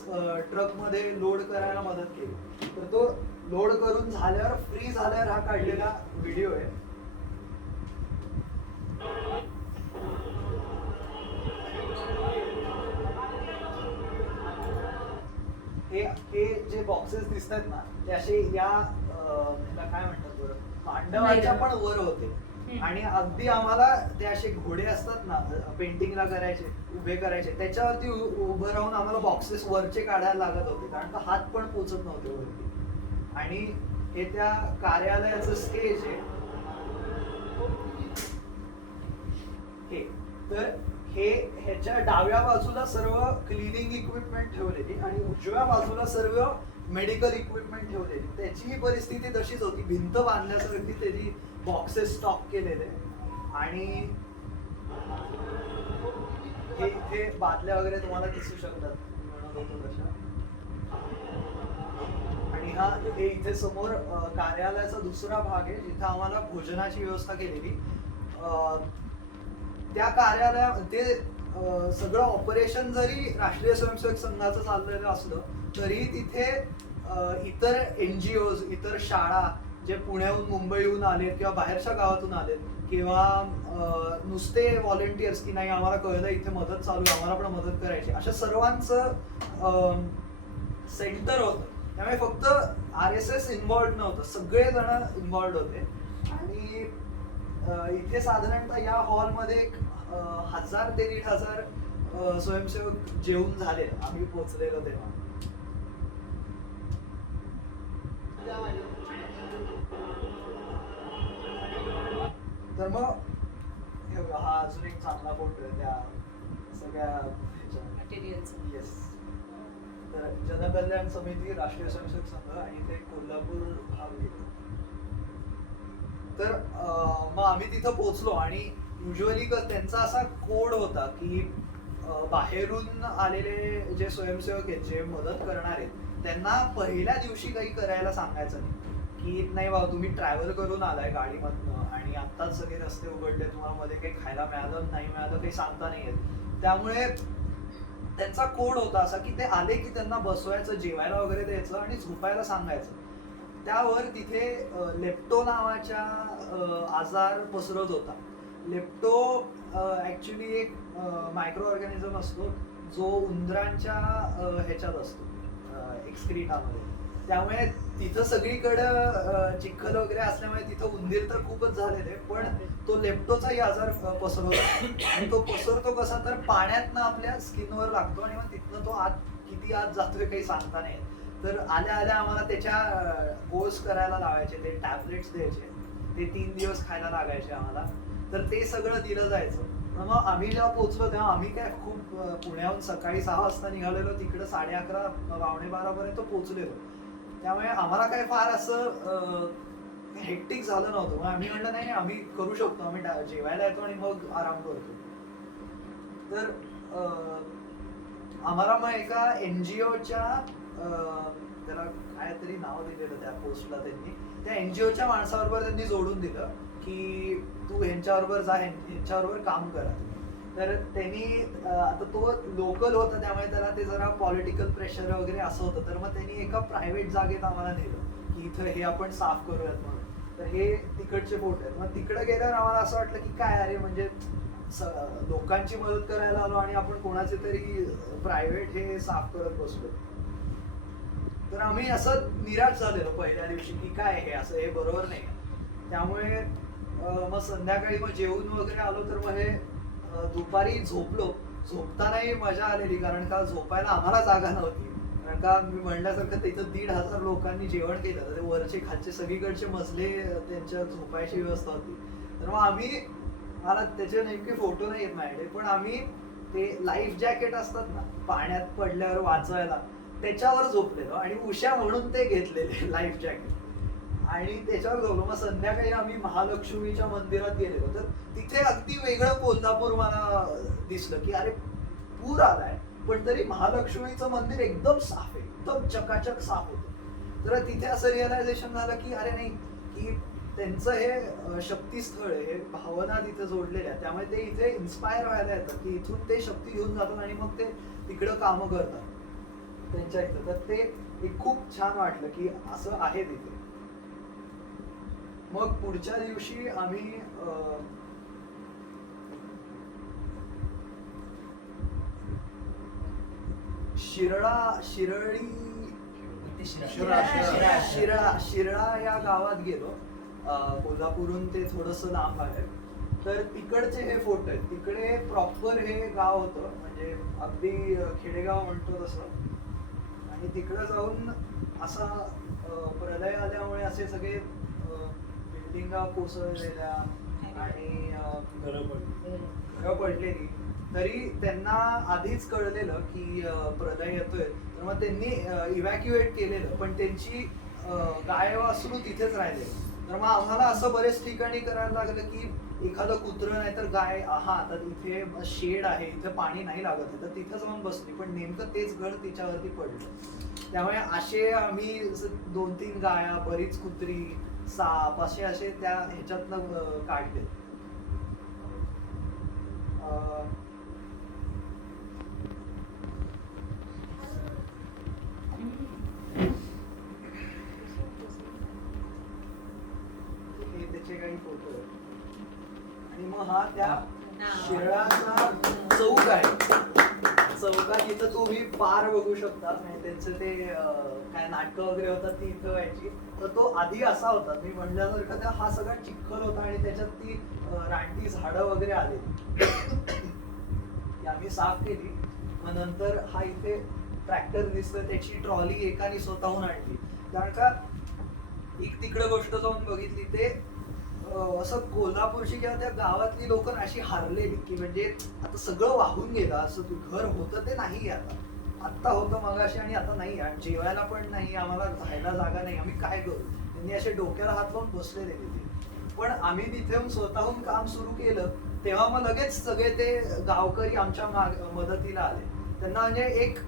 ट्रकमध्ये लोड करायला मदत केली. तर तो लोड करून झाल्यावर फ्री झाल्यावर हा काढलेला व्हिडिओ आहे. हे जे बॉक्सेस दिसत आहेत ना ते असे या काय म्हणतात बरं मांडवाच्या पण वर होते. आणि अगदी आम्हाला ते असे घोडे असतात ना पेंटिंगला करायचे, उभे करायचे, त्याच्यावरती उभं राहून आम्हाला बॉक्सेस वरचे काढायला लागत होते कारण का हात पण पोचत नव्हते वरती. आणि हे त्या कार्यालयाचं स्टेज आहे हे. तर ह्याच्या डाव्या बाजूला सर्व क्लिनिंग इक्विपमेंट ठेवलेली आणि उजव्या बाजूला सर्व मेडिकल इक्विपमेंट ठेवलेली. त्याची परिस्थिती तशीच होती, भिंत बांधल्यासारखी त्याची बॉक्सेस स्टॉक केलेले. आणि हे इथे बादल्या वगैरे तुम्हाला दिसू शकतात म्हणत होतो तशा. आणि हा हे इथे समोर कार्यालयाचा दुसरा भाग आहे जिथे आम्हाला भोजनाची व्यवस्था केलेली. त्या कार्यालयात ते सगळं ऑपरेशन जरी राष्ट्रीय स्वयंसेवक संघाचं चाललेलं असलं तरी तिथे इतर NGOs, इतर शाळा जे पुण्याहून मुंबईहून आलेत किंवा बाहेरच्या गावातून आलेत किंवा नुसते व्हॉलेंटियर्स की नाही आम्हाला कळलं इथे मदत चालू आहे, आम्हाला पण मदत करायची, अशा सर्वांचं सेंटर होतं. त्यामुळे फक्त RSS इन्व्हॉल्ड नव्हतं, सगळेजण इन्व्हॉल्ड होते. आणि इथे साधारणतः या हॉलमध्ये 1000 ते 1500 स्वयंसेवक जेवून झाले आम्ही पोचलेलो तेव्हा. तर मग हा अजून एक चांगला फोटो आहे त्या सगळ्या मटेरियल्स. येस. तर जनकल्याण समिती, राष्ट्रीय स्वयंसेवक संघ आणि ते कोल्हापूर भाग गेले. तर मग आम्ही तिथं पोहोचलो आणि युजली त्यांचा असा कोड होता की बाहेरून आलेले जे स्वयंसेवक आहेत, जे मदत करणार आहेत, त्यांना पहिल्या दिवशी काही करायला सांगायचं नाही. की नाही बाबा तुम्ही ट्रॅव्हल करून आलाय गाडीमधनं आणि आत्ताच सगळे रस्ते उघडले, तुम्हाला मध्ये काही खायला मिळालं नाही मिळालं काही सांगता नाही येत. त्यामुळे त्यांचा कोड होता असा की ते आले की त्यांना बसवायचं, जेवायला वगैरे द्यायचं आणि झोपायला सांगायचं. त्यावर तिथे लेप्टो नावाच्या आजार पसरत होता. लेप्टो ऍक्च्युली एक मायक्रो ऑर्गॅनिझम असतो जो उंदरांच्या ह्याच्यात असतो, एक्सक्रीटामध्ये. त्यामुळे तिथं सगळीकडं चिखल वगैरे असल्यामुळे तिथं उंदीर तर खूपच झालेले, पण तो लेप्टोचाही आजार पसरवतो. आणि तो पसरतो कसा, तर पाण्यातनं आपल्या स्किनवर लागतो आणि मग तिथनं तो आत किती आत जातोय काही सांगता नाही. तर आल्या आल्या आम्हाला त्याच्या कोर्स करायला लावायचे, ते टॅबलेट्स द्यायचे, ते 3 दिवस खायला लागायचे आम्हाला. तर ते सगळं दिलं जायचं. मग आम्ही जेव्हा पोहोचलो तेव्हा आम्ही काय खूप पुण्याहून सकाळी 6 वाजता निघालेलो, तिकडं 11:30 पावणे 12 पर्यंत पोहोचलेलो. त्यामुळे आम्हाला काय फार असं हेक्टिक झालं नव्हतं. मग आम्ही म्हणलं नाही आम्ही करू शकतो, आम्ही जेवायला येतो आणि मग आराम करतो. तर आम्हाला मग एका NGOच्या त्याला काहीतरी नाव दिलेलं त्या पोस्टला त्यांनी, त्या NGOच्या माणसाबरोबर त्यांनी जोडून दिलं की तू ह्यांच्याबरोबर जा, ह्यांच्याबरोबर काम करा. तर त्यांनी आता तो लोकल होता त्यामुळे त्याला ते जरा पॉलिटिकल प्रेशर वगैरे असं होतं. तर मग त्यांनी एका प्रायव्हेट जागेत आम्हाला नेलं की इथं हे आपण साफ करूयात म्हणून. तर हे तिकडचे बोट आहेत. मग तिकडे गेल्यावर आम्हाला असं वाटलं की काय अरे म्हणजे लोकांची मदत करायला आलो आणि आपण कोणाचे तरी प्रायव्हेट हे साफ करत बसलो. तर आम्ही असं निराश झालेलो पहिल्या दिवशी की काय हे असं, हे बरोबर नाही. त्यामुळे मग संध्याकाळी मग जेवून वगैरे आलो. तर मग हे दुपारी झोपलो. झोपतानाही मजा आलेली, कारण का झोपायला आम्हाला जागा नव्हती. कारण का मी म्हणल्यासारखं तिथं 1,500 लोकांनी जेवण केलं. तर वरचे खालचे सगळीकडचे मजले त्यांच्या झोपायची व्यवस्था होती. तर मग आम्ही, मला त्याचे नेमके फोटो नाही येत माझ्याकडे, पण आम्ही ते लाईफ जॅकेट असतात ना पाण्यात पडल्यावर वाचवायला, त्याच्यावर झोपलेलो आणि उषा म्हणून ते घेतलेले लाईफ जॅकेट आणि त्याच्यावर झोपलो. मग संध्याकाळी आम्ही महालक्ष्मीच्या मंदिरात गेलेलो. तर तिथे अगदी वेगळं कोल्हापूर मला दिसलं की अरे पूर आलाय पण तरी महालक्ष्मीचं मंदिर एकदम साफ आहे, एकदम चकाचक साफ होतं. तर तिथे असं रिअलायझेशन झालं की अरे नाही, की त्यांचं हे शक्तीस्थळ आहे, हे भावना तिथे जोडलेल्या, त्यामुळे ते इथे इन्स्पायर व्हायला येतात की इथून ते शक्ती घेऊन जातात आणि मग ते तिकडं कामं करतात त्यांच्या इथं. तर ते एक खूप छान वाटलं की असं आहे तिथे. मग पुढच्या दिवशी आम्ही शिरळा या गावात गेलो. कोल्हापूरहून ते थोडस लांब आहे. तर तिकडचे हे फोटो आहेत. तिकडे प्रॉपर हे गाव होतं, म्हणजे अगदी खेडेगाव म्हणतो तसं. आणि तिकडं जाऊन असा प्रलय आल्यामुळे असे सगळे बिल्डिंगा कोसळलेल्या आणि घरं पडलेली. तरी त्यांना आधीच कळलेलं की प्रलय येतोय. तर मग त्यांनी इव्हॅक्युएट केलेलं, पण त्यांची गाय वासरू तिथेच राहिले. तर मग आम्हाला असं बरेच ठिकाणी करायला लागलं की एखादं कुत्रं नाही तर गाय, तर इथे शेड आहे, इथे पाणी नाही लागत, तर तिथं जाऊन बसली. पण नेमकं तेच घर तिच्यावरती पडलं. त्यामुळे असे आम्ही 2-3 गाया, बरीच कुत्री, साप असे त्या ह्याच्यातनं काढले. हे त्याचे काही फोटो आहेत. आणि मग हा त्या शिरळाचा चौक आहे. चौकात इथं तुम्ही पार बघू शकता. त्यांचं ते काय नाटकं वगैरे होतात ती इथं व्हायची. तर तो आधी असा होता, मी म्हणल्यासारखं हा सगळा चिखल होता आणि त्याच्यात ती रानटी झाडं वगैरे आलेली. ती आम्ही साफ केली. मग नंतर हा इथे ट्रॅक्टर दिसतोय, त्याची ट्रॉली एकाने स्वतःहून आणली. कारण का एक तिकडे गोष्ट जाऊन बघितली, ते असं कोल्हापूरची किंवा त्या गावातली लोक अशी हारलेली की म्हणजे आता सगळं वाहून गेलं, असं तू घर होतं ते नाही आता होतं मगाशी आणि आता नाही, आणि जेवायला पण नाही, आम्हाला राहायला जागा नाही, आम्ही काय करू. त्यांनी असे डोक्याला हात लावून बसलेले तिथे. पण आम्ही तिथे येऊन स्वतःहून काम सुरू केलं तेव्हा मग लगेच सगळे ते गावकरी आमच्या मदतीला आले. त्यांना म्हणजे एक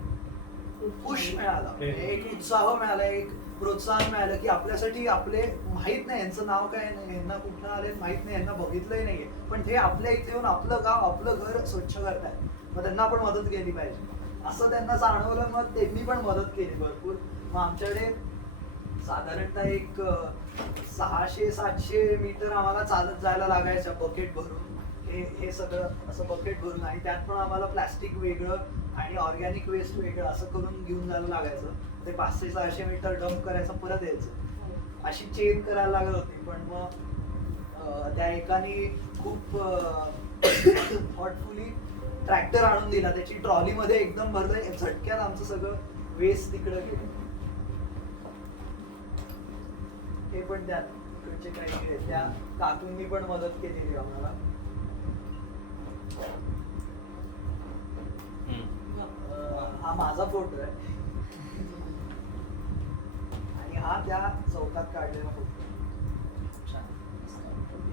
पुश मिळाला, एक उत्साह मिळाला, एक प्रोत्साहन मिळालं की आपल्यासाठी आपले माहित नाही यांचं नाव काय नाही, यांना कुठलं आले माहित नाही, यांना बघितलंही नाहीये, पण ते आपल्या इथे येऊन आपलं गाव आपलं घर स्वच्छ करतायत, मग त्यांना आपण मदत केली पाहिजे असं त्यांना जाणवलं. मग त्यांनी पण मदत केली भरपूर. मग आमच्याकडे साधारणतः एक 600-700 मीटर आम्हाला चालत जायला लागायचं बकेट भरून, हे सगळं असं बकेट भरून, आणि त्यात पण आम्हाला प्लास्टिक वेगळं आणि ऑर्गॅनिक वेस्ट वेगळं असं करून घेऊन जायला लागायचं. ते 500-600 मीटर डंप करायचं, परत यायचं, अशी चेन करायला लागत होती. पण मग त्या एकाने खूप थॉटफुली ट्रॅक्टर आणून दिला, त्याची ट्रॉलीमध्ये एकदम भरलं, झटक्यात आमचं सगळं वेस्ट तिकडं गेलं. हे पण त्यात इकडचे काही त्या काकूंनी पण मदत केलेली आम्हाला. हा माझा फोटो आहे आणि हा त्या चौकात काढलेला फोटो.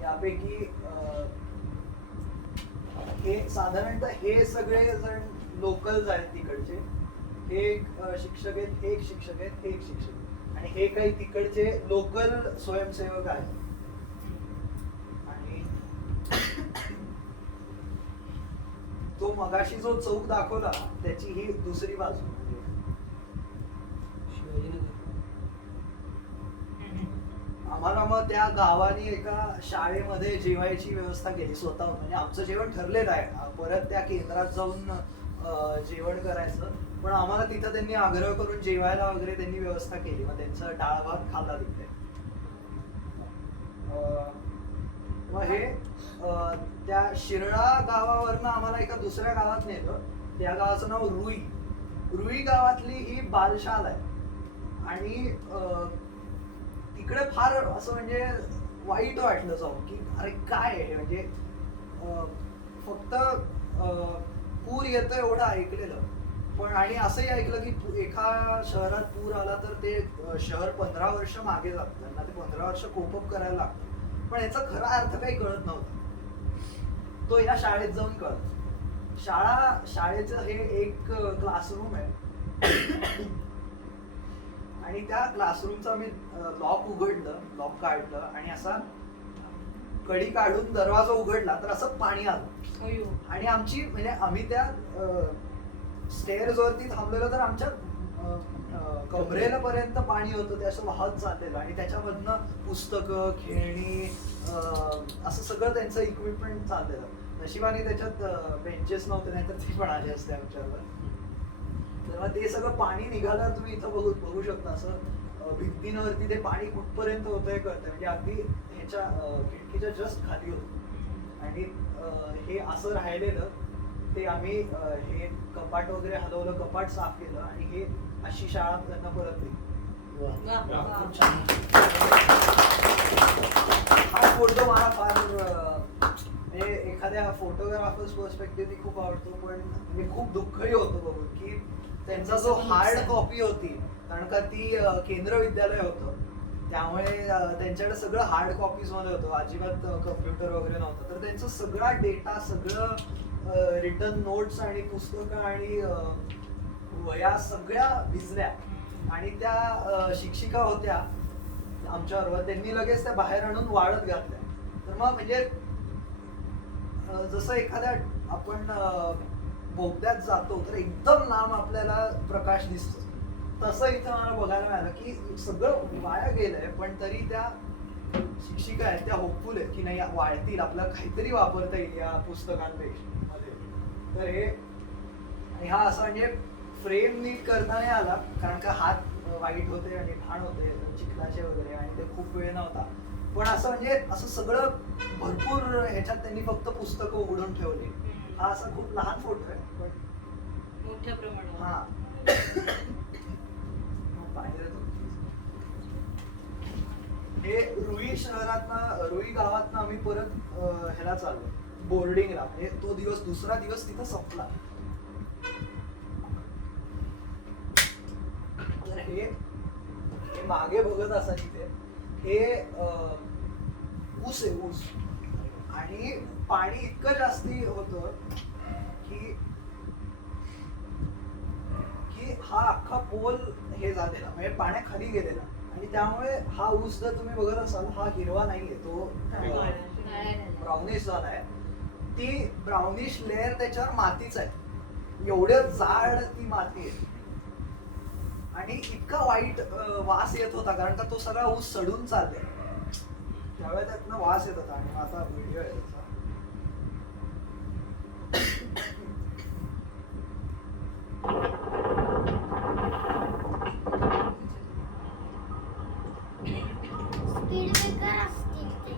यापैकी हे साधारणतः हे सगळे जण लोकल्स आहेत तिकडचे. हे एक शिक्षक आहेत, हे एक शिक्षक आहेत, हे एक शिक्षक आहेत, आणि हे काही तिकडचे लोकल स्वयंसेवक आहेत. आणि तो मगाशी जो चौक दाखवला त्याची ही दुसरी बाजू. आम्हाला मग त्या गावाने एका शाळेमध्ये जेवायची व्यवस्था केली स्वतःहून, म्हणजे आमचं जेवण ठरलेलं आहे परत त्या केंद्रात जाऊन जेवण करायचं, पण आम्हाला तिथं त्यांनी आग्रह करून जेवायला वगैरे त्यांनी व्यवस्था केली. मग त्यांचा डाळ भात खाल्ला तिथे. मग हे त्या शिरडा गावावरनं आम्हाला एका दुसऱ्या गावात नेलं. त्या गावाचं नाव रुई गावातली ही बालशाला आहे. आणि तिकडे फार असं म्हणजे वाईट वाटलं जाऊन की अरे काय आहे, म्हणजे फक्त पूर येतो एवढं ऐकलेलं, पण आणि असंही ऐकलं की एका शहरात पूर आला तर ते शहर 15 वर्ष मागे जातं, त्यांना ते 15 वर्ष कोपअप करायला लागतं. पण याचा खरा अर्थ काही कळत नव्हता, तो या शाळेत जाऊन कळत. शाळेचं हे एक क्लासरूम आहे आणि त्या क्लासरूमचा मी लॉक काढलं आणि असा कडी काढून दरवाजा उघडला तर असं पाणी आलं. आणि आमची म्हणजे आम्ही त्या स्टेअर्स वरती थांबलेलो तर आमच्या कमरेला पर्यंत पाणी होतं, ते असं वाहत चाललेलं. आणि त्याच्यामधनं पुस्तकं, खेळणी, असं सगळं त्यांचं इक्विपमेंट चाललेलं. नशिबाने त्याच्यात बेंचेस नव्हते, नाहीतर ती पण आली असते आमच्यावर. तेव्हा ते सगळं पाणी निघालं, तुम्ही इथं बघू शकता असं भिंतींवरती ते पाणी कुठपर्यंत होतंय कळतंय, म्हणजे अगदी ह्याच्या खिडकीच्या जस्ट खाली होतं. आणि हे असं राहिलेलं ते आम्ही हे कपाट वगैरे हलवलं, कपाट साफ केलं आणि हे अशी शाळा त्यांना परत दिली. हा फोटो मला फार म्हणजे एखाद्या फोटोग्राफर्स पर्स्पेक्टिव्हनी खूप आवडतो, पण मी खूप दुःखही होतो बघून की त्यांचा जो हार्ड कॉपी होती, कारण का ती केंद्र विद्यालय होतं, त्यामुळे त्यांच्याकडे सगळं हार्ड कॉपीज मध्ये होतं, अजिबात कम्प्युटर वगैरे नव्हतं. तर त्यांचं सगळा डेटा, सगळं रिटर्न नोट्स आणि पुस्तकं आणि वया सगळ्या भिजल्या. आणि त्या शिक्षिका होत्या आमच्याबरोबर, त्यांनी लगेच त्या बाहेर आणून वाळत घातल्या. तर मग म्हणजे जसं एखाद्या आपण बोगद्यात जातो तर एकदम लांब आपल्याला प्रकाश दिसतो, तसं इथं मला बघायला मिळालं की सगळं वाया गेलंय, पण तरी त्या शिक्षिका आहेत त्या होपफुल आहेत की नाही वाळतील, आपल्याला काहीतरी वापरता येईल या पुस्तकांपेक्षा मध्ये. तर हे आणि हा असा म्हणजे फ्रेम नीट करता नाही आला, कारण का हात वाईट होते आणि घाण होते चिखलाचे वगैरे, आणि ते खूप वेळ नव्हता. पण असं म्हणजे असं सगळं भरपूर ह्याच्यात त्यांनी फक्त पुस्तकं उघडून ठेवली. हा असा खूप लहान फोटो आहे, पण मोठ्या प्रमाणात. हा हे रुई शहरातनं, रुई गावातनं आम्ही परत ह्याला चाललो बोर्डिंगला. म्हणजे तो दिवस, दुसरा दिवस तिथं संपला. तर हे मागे बघत असा तिथे हे ऊस आहे, ऊस. आणि पाणी इतकं जास्ती होतं की हा अख्खा पोल हे झालेला, म्हणजे पाण्याखाली गेलेला. आणि त्यामुळे हा ऊस जर तुम्ही बघत असाल, हा हिरवा नाहीये, तो ब्राउनिश झालाय. ती ब्राउनिश लेअर त्याच्यावर मातीच आहे, एवढं जाड ती माती आहे. आणि इतका वाईट वास येत होता, कारण का तो सगळा ऊस सडून चाललाय. त्यावेळेस त्यातनं वास येत होता. आणि आता व्हिडिओ आहे त्याचा. स्पीड ब्रेकर असतील ते.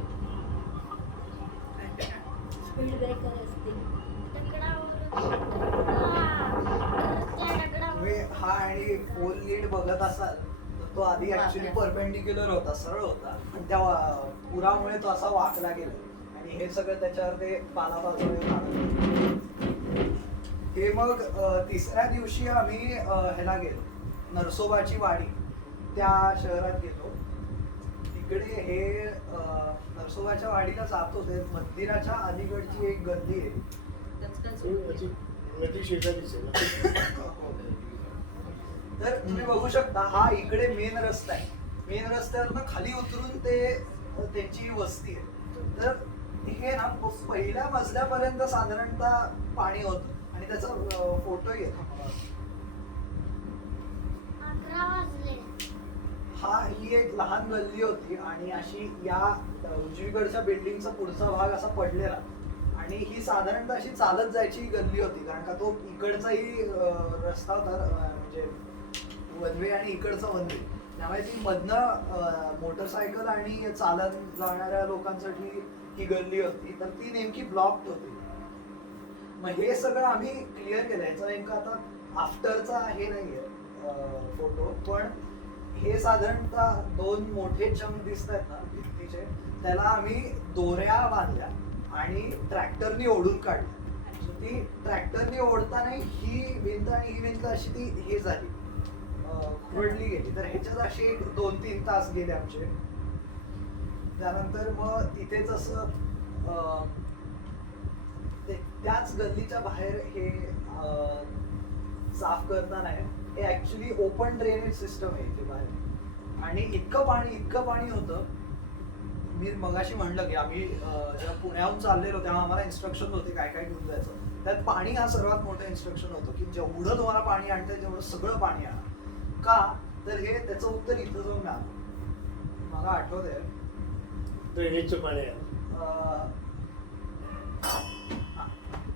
स्पीड ब्रेकर असतील. तुम्ही हा आणि पोल लीड बघत असाल तर तो आधी ऍक्च्युली परपेंडिक्युलर होता, सरळ होता. पण त्या पुरामुळे तो असा वाकला गेला आणि हे सगळं त्याच्यावर ते पालापाचोळे. हे मग तिसऱ्या दिवशी आम्ही ह्याला गेलो, नरसोबाची वाडी त्या शहरात गेलो. तिकडे हे नरसोबाच्या वाडीला जातो ते मंदिराच्या अलीकडची एक गल्ली आहे. तर तुम्ही बघू शकता, हा इकडे मेन रस्ता आहे. मेन रस्त्यावरनं खाली उतरून ते त्यांची वस्ती आहे. तर हे ना पहिल्या मजल्यापर्यंत साधारणतः पाणी होतं. आणि त्याचा फोटोही येतो. 11 वाजले. ही एक लहान गल्ली होती आणि अशी या उजवीकडच्या बिल्डिंगचा पुढचा भाग असा पडलेला. आणि ही साधारणतः अशी चालत जायची गल्ली होती, कारण का तो इकडचाही रस्ता होता, म्हणजे वनवे आणि इकडचा वनवे. त्यामुळे ती मधनं मोटरसायकल आणि चालत जाणाऱ्या लोकांसाठी ही गल्ली होती. तर ती नेमकी ब्लॉक्ड होती. मग हे सगळं आम्ही क्लिअर केलं. याचा नेमका आता आफ्टरचा हे नाहीये फोटो, पण हे साधारणतः 2 मोठे चंक दिसत आहेत ना भिंतीचे, त्याला आम्ही दोऱ्या बांधल्या आणि ट्रॅक्टरनी ओढून काढली. ती ट्रॅक्टरनी ओढताना ही भिंत आणि ही भिंत अशी ती हे झाली, खुरडली गेली. तर ह्याच्यात असे 2-3 तास गेले आमचे. त्यानंतर मग तिथेच असं त्याच गल्लीच्या बाहेर हे साफ करताना हे ऍक्च्युली ओपन ड्रेनेज सिस्टम आहे इथे बाहेर. आणि इतकं पाणी होतं. मी मगाशी म्हणलं की आम्ही जेव्हा पुण्याहून चाललेलो तेव्हा आम्हाला इन्स्ट्रक्शन होते काय काय घेऊन जायचं. त्यात पाणी हा सर्वात मोठं इन्स्ट्रक्शन होतं की जेवढं तुम्हाला पाणी आणतं तेवढं सगळं पाणी आणा. का तर हे त्याचं उत्तर इथं जाऊन मिळालं. मला आठवतंय ड्रेनेजचं पाणी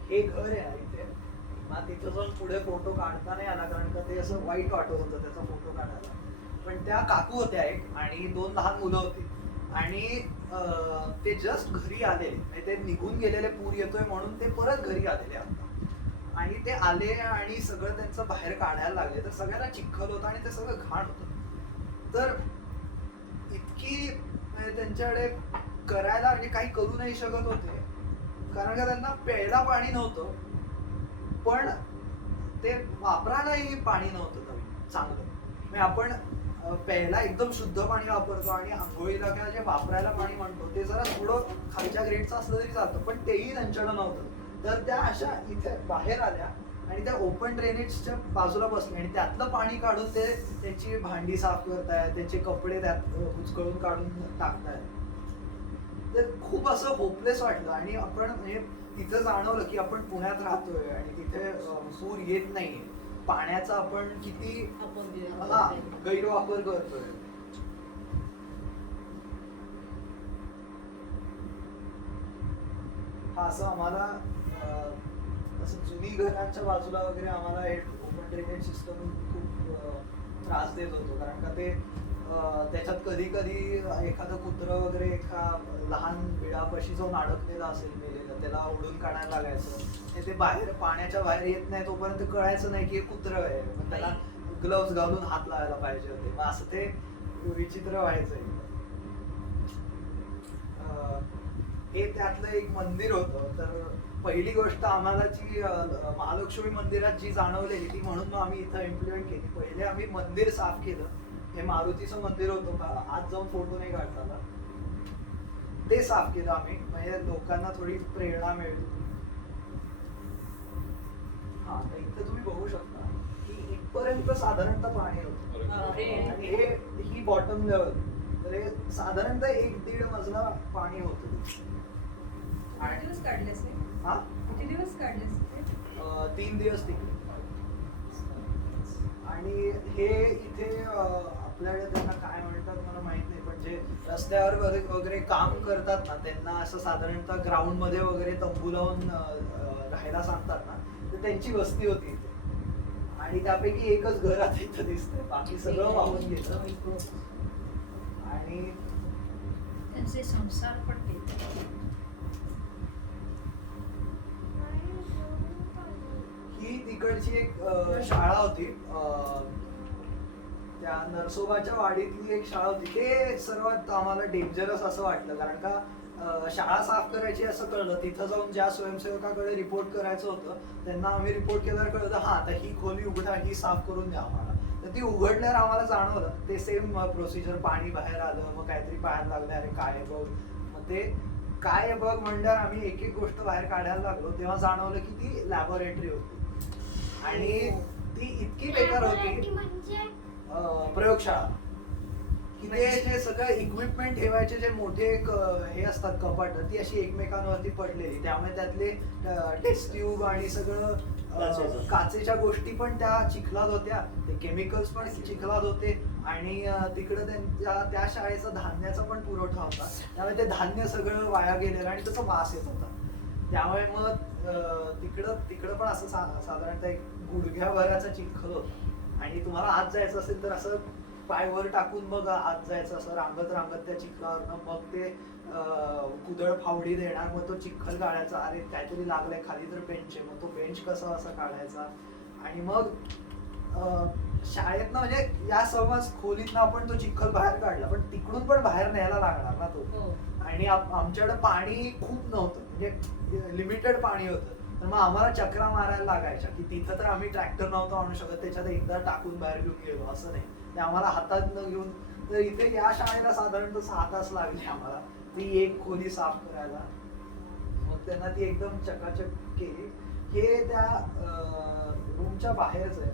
हे घर आहे इथे. मला तिथं जाऊन पुढे फोटो काढता नाही आला, कारण का ते असं वाईट वाटत होतं त्याचा फोटो काढायला. पण त्या काकू होत्या एक, आणि 2 लहान मुलं होती. आणि ते जस्ट घरी आलेले, म्हणजे ते निघून गेलेले, पूर येतोय म्हणून ते परत घरी आलेले आता. आणि ते आले आणि सगळं त्यांचं बाहेर काढायला लागले. तर सगळ्यांना चिखल होतं आणि ते सगळं घाण होतं. तर इतकी म्हणजे त्यांच्याकडे करायला म्हणजे काही करू नाही शकत होते, कारण का त्यांना प्यायला पाणी नव्हतं, पण ते वापरायलाही पाणी नव्हतं चांगलं. म्हणजे आपण प्यायला एकदम शुद्ध पाणी वापरतो आणि आंघोळीला किंवा जे वापरायला पाणी म्हणतो ते जरा थोडं खालच्या ग्रेडचं असलं तरी चालतं, पण तेही त्यांच्याकडं नव्हतं. तर त्या अशा इथे बाहेर आल्या आणि त्या ओपन ड्रेनेजच्या बाजूला बसल्या आणि त्यातलं पाणी काढून ते त्यांची भांडी साफ करतायत, त्यांचे कपडे त्यात उचकळून काढून टाकतायत. तर खूप असं होपलेस वाटलं. आणि आपण म्हणजे तिथं जाणवलं की आपण पुण्यात राहतोय आणि तिथे पूर येत नाहीये. पाण्याचा आपण किती गैरवापर करतोय. हा असं आम्हाला असं जुनी घरांच्या बाजूला वगैरे आम्हाला हे ओपन ड्रेनेज सिस्टम खूप त्रास देत होतो, कारण का ते त्याच्यात कधी कधी एखादं कुत्रं वगैरे एका लहान बिळापाशी जाऊन अडकलेलं असेल मेलेलं, त्याला ओढून काढायला लागायचं. ते बाहेर पाण्याच्या बाहेर येत नाही तोपर्यंत कळायचं नाही की हे कुत्रं आहे. मग त्याला ग्लोव्ज घालून हात लावायला पाहिजे होते. मग असं ते विचित्र व्हायचं. हे त्यातलं एक मंदिर होतं. तर पहिली गोष्ट आम्हाला जी महालक्ष्मी मंदिरात जी जाणवलेली ती म्हणून मग आम्ही इथं इम्प्लिमेंट केली. पहिले आम्ही मंदिर साफ केलं. हे मारुतीचं मंदिर होतं का आज जाऊन फोटो नाही काढता आला, ते साफ केलं आम्ही, म्हणजे लोकांना थोडी प्रेरणा मिळेल. हा तर इथं तुम्ही बघू शकता की इथपर्यंत साधारणतः पाणी होतं आणि ही बॉटम लेवल, तर हे साधारणतः 1-1.5 मजला पाणी होतं. किती दिवस काढलेस हे? हा किती दिवस काढलेस ते? 3 दिवस तिकडे. आणि हे इथे आपल्याकडे त्यांना काय म्हणतात मला माहित नाही, पण जे रस्त्यावर वगैरे काम करतात ना त्यांना असं साधारणतः ग्राउंड मध्ये वगैरे तंबू लावून राहायला सांगतात ना, तर त्यांची वस्ती होती इथे. आणि त्यापैकी एकच घर आता इथं दिसतंय, बाकी सगळं वाहून गेलं. आणि त्यांचे संसार पण गेले. ही तिकडची एक शाळा होती, त्या नरसोबाच्या वाडीतली एक शाळा होती. ते सर्वात आम्हाला डेंजरस असं वाटलं, कारण का शाळा साफ करायची असं कळलं. तिथं जाऊन ज्या स्वयंसेवकाकडे रिपोर्ट करायचं होतं त्यांना आम्ही रिपोर्ट केल्यावर कळलं हा आता ही खोली उघडा, ही साफ करून द्या आम्हाला. तर ती उघडल्यावर आम्हाला जाणवलं ते सेम प्रोसिजर, पाणी बाहेर आलं, मग काहीतरी बाहेर लागलं, अरे काय बघ. मग ते काय बघ म्हणल्यावर आम्ही एक एक गोष्ट बाहेर काढायला लागलो, तेव्हा जाणवलं की ती लॅबोरेटरी होती. आणि ती इतकी बेकार होती, म्हणजे प्रयोगशाळा, की ते जे सगळं इक्विपमेंट ठेवायचे जे मोठे हे असतात कपाट, ती अशी एकमेकांवरती पडलेली. त्यामुळे त्यातले टेस्ट ट्यूब आणि सगळं काचेच्या गोष्टी पण त्या चिखलात होत्या, ते केमिकल्स पण चिखलात होते. आणि तिकडं त्यांच्या त्या शाळेचा धान्याचा पण पुरवठा होता, त्यामुळे ते धान्य सगळं वाया गेलेलं आणि त्याचा वास येत होता. त्यामुळे मग तिकडं पण असं साधारणतः एक गुडघ्याभराचा चिखल होता. आणि तुम्हाला आत जायचं असेल तर असं पाय वर टाकून मग आत जायचं, असं रांगत रांगत त्या चिखलावरनं. मग ते कुदळ फावडी देणार, मग तो चिखल काढायचा, अरे काहीतरी लागलंय खाली तर बेंच आहे, मग तो बेंच कसा असा काढायचा. आणि मग शाळेतनं म्हणजे या समज खोलीतनं आपण तो चिखल बाहेर काढला, पण तिकडून पण बाहेर न्यायला लागणार ना तो. आणि आमच्याकडे पाणी खूप नव्हतं, म्हणजे लिमिटेड पाणी होतं. तर मग आम्हाला चक्रा मारायला लागायच्या, की तिथं तर आम्ही ट्रॅक्टर नव्हतो आणू शकत, त्याच्यात एकदा टाकून बाहेर घेऊन गेलो असं नाही, ते आम्हाला हातात न घेऊन. तर इथे या शाळेला साधारणतः 6 तास लागले आम्हाला ती एक खोली साफ करायला. मग त्यांना ती एकदम चकाचक केली. हे त्या रूमच्या बाहेरच आहे.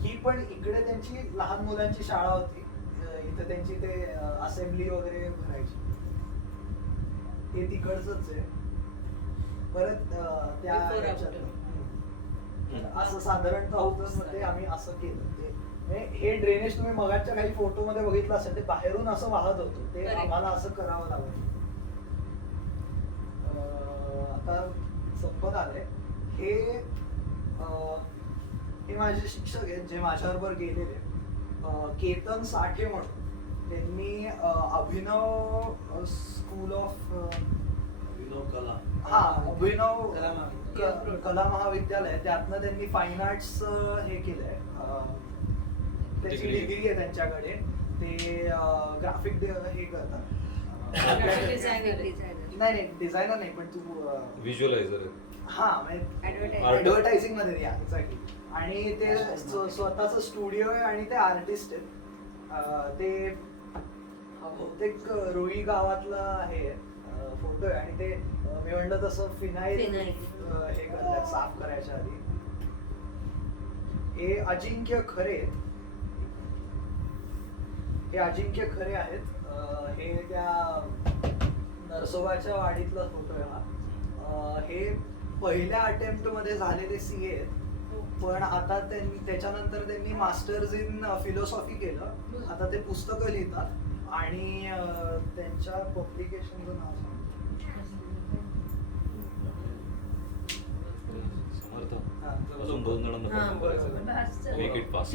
ही पण इकडे त्यांची लहान मुलांची शाळा होती, इथे त्यांची ते असेंब्ली वगैरे भरायची, ते तिकडचंच आहे. परत त्या असं साधारणतः होतं, मग ते आम्ही असं केलं. ते हे ड्रेनेज तुम्ही मगाच्या काही फोटो मध्ये बघितलं असेल, ते बाहेरून असं वाहत होतं, ते आम्हाला असं करावं लागलं. आता संपत आलंय. हे माझे शिक्षक आहेत जे माझ्याबरोबर गेलेले, केतन साठे म्हणून. त्यांनी अभिनव स्कूल ऑफ अभिनव कला महाविद्यालय, त्यातनं त्यांनी फाईन आर्ट्स हे केलंय. त्याची डिग्री आहे त्यांच्याकडे. ते ग्राफिक हे करतात. नाही डिझायनर नाही, पण तू व्हिज्युअलायझर. हा म्हणजे ऍडव्हर्टायझिंग मध्ये या एक्झॅक्टली. आणि ते स्वतःच स्टुडिओ आहे आणि ते आर्टिस्ट आहेत. ते बहुतेक रुई गावातला हे फोटो आहे. आणि ते मी म्हणलं तसं फिनाईल हे करतात साफ करायच्या आधी. हे अजिंक्य खरे आहेत. हे त्या नरसोबाच्या वाडीतला फोटो आहे हा. हे पहिल्या अटेम्प्ट मध्ये झालेले CA आहेत, पण आता त्याच्यानंतर त्यांनी मास्टर्स इन फिलॉसॉफी केलं. आता ते पुस्तकं लिहितात आणि त्यांच्या पब्लिकेशनचं नाव अजून 2 जणांना मेक इट फास्ट.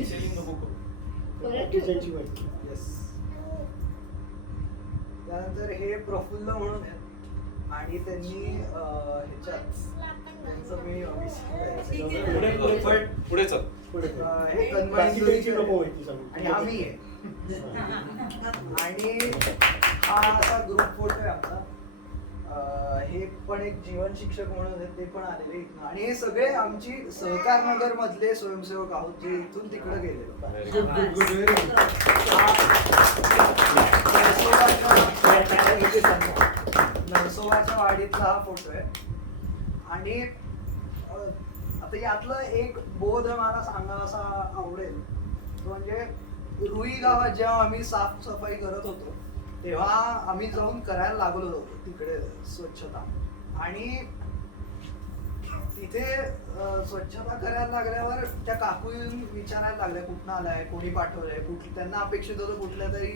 त्यानंतर हे प्रफुल्ल म्हणून आहेत आणि त्यांनी ह्याच्यात त्यांचं मी पुढे चल. हे आणि आम्ही आहे. आणि हा असा ग्रुप फोटो आहे आमचा. हे पण एक जीवन शिक्षक म्हणून आहेत, ते पण आलेले इथनं. आणि हे सगळे आमची सहकार नगर मधले स्वयंसेवक आहोत जे इथून तिकडे गेले. नरसोबाच्या वाडीतला हा फोटो आहे. आणि आता यातलं एक बोध मला सांगावासा आवडेल, तो म्हणजे रुई गावात जेव्हा आम्ही साफसफाई करत होतो तेव्हा आम्ही जाऊन करायला लागलो होतो तिकडे स्वच्छता. आणि तिथे स्वच्छता करायला लागल्यावर त्या काकू येऊन विचारायला लागल्या कुठनं आलाय, कोणी पाठवलंय, त्यांना अपेक्षित होतं कुठल्या तरी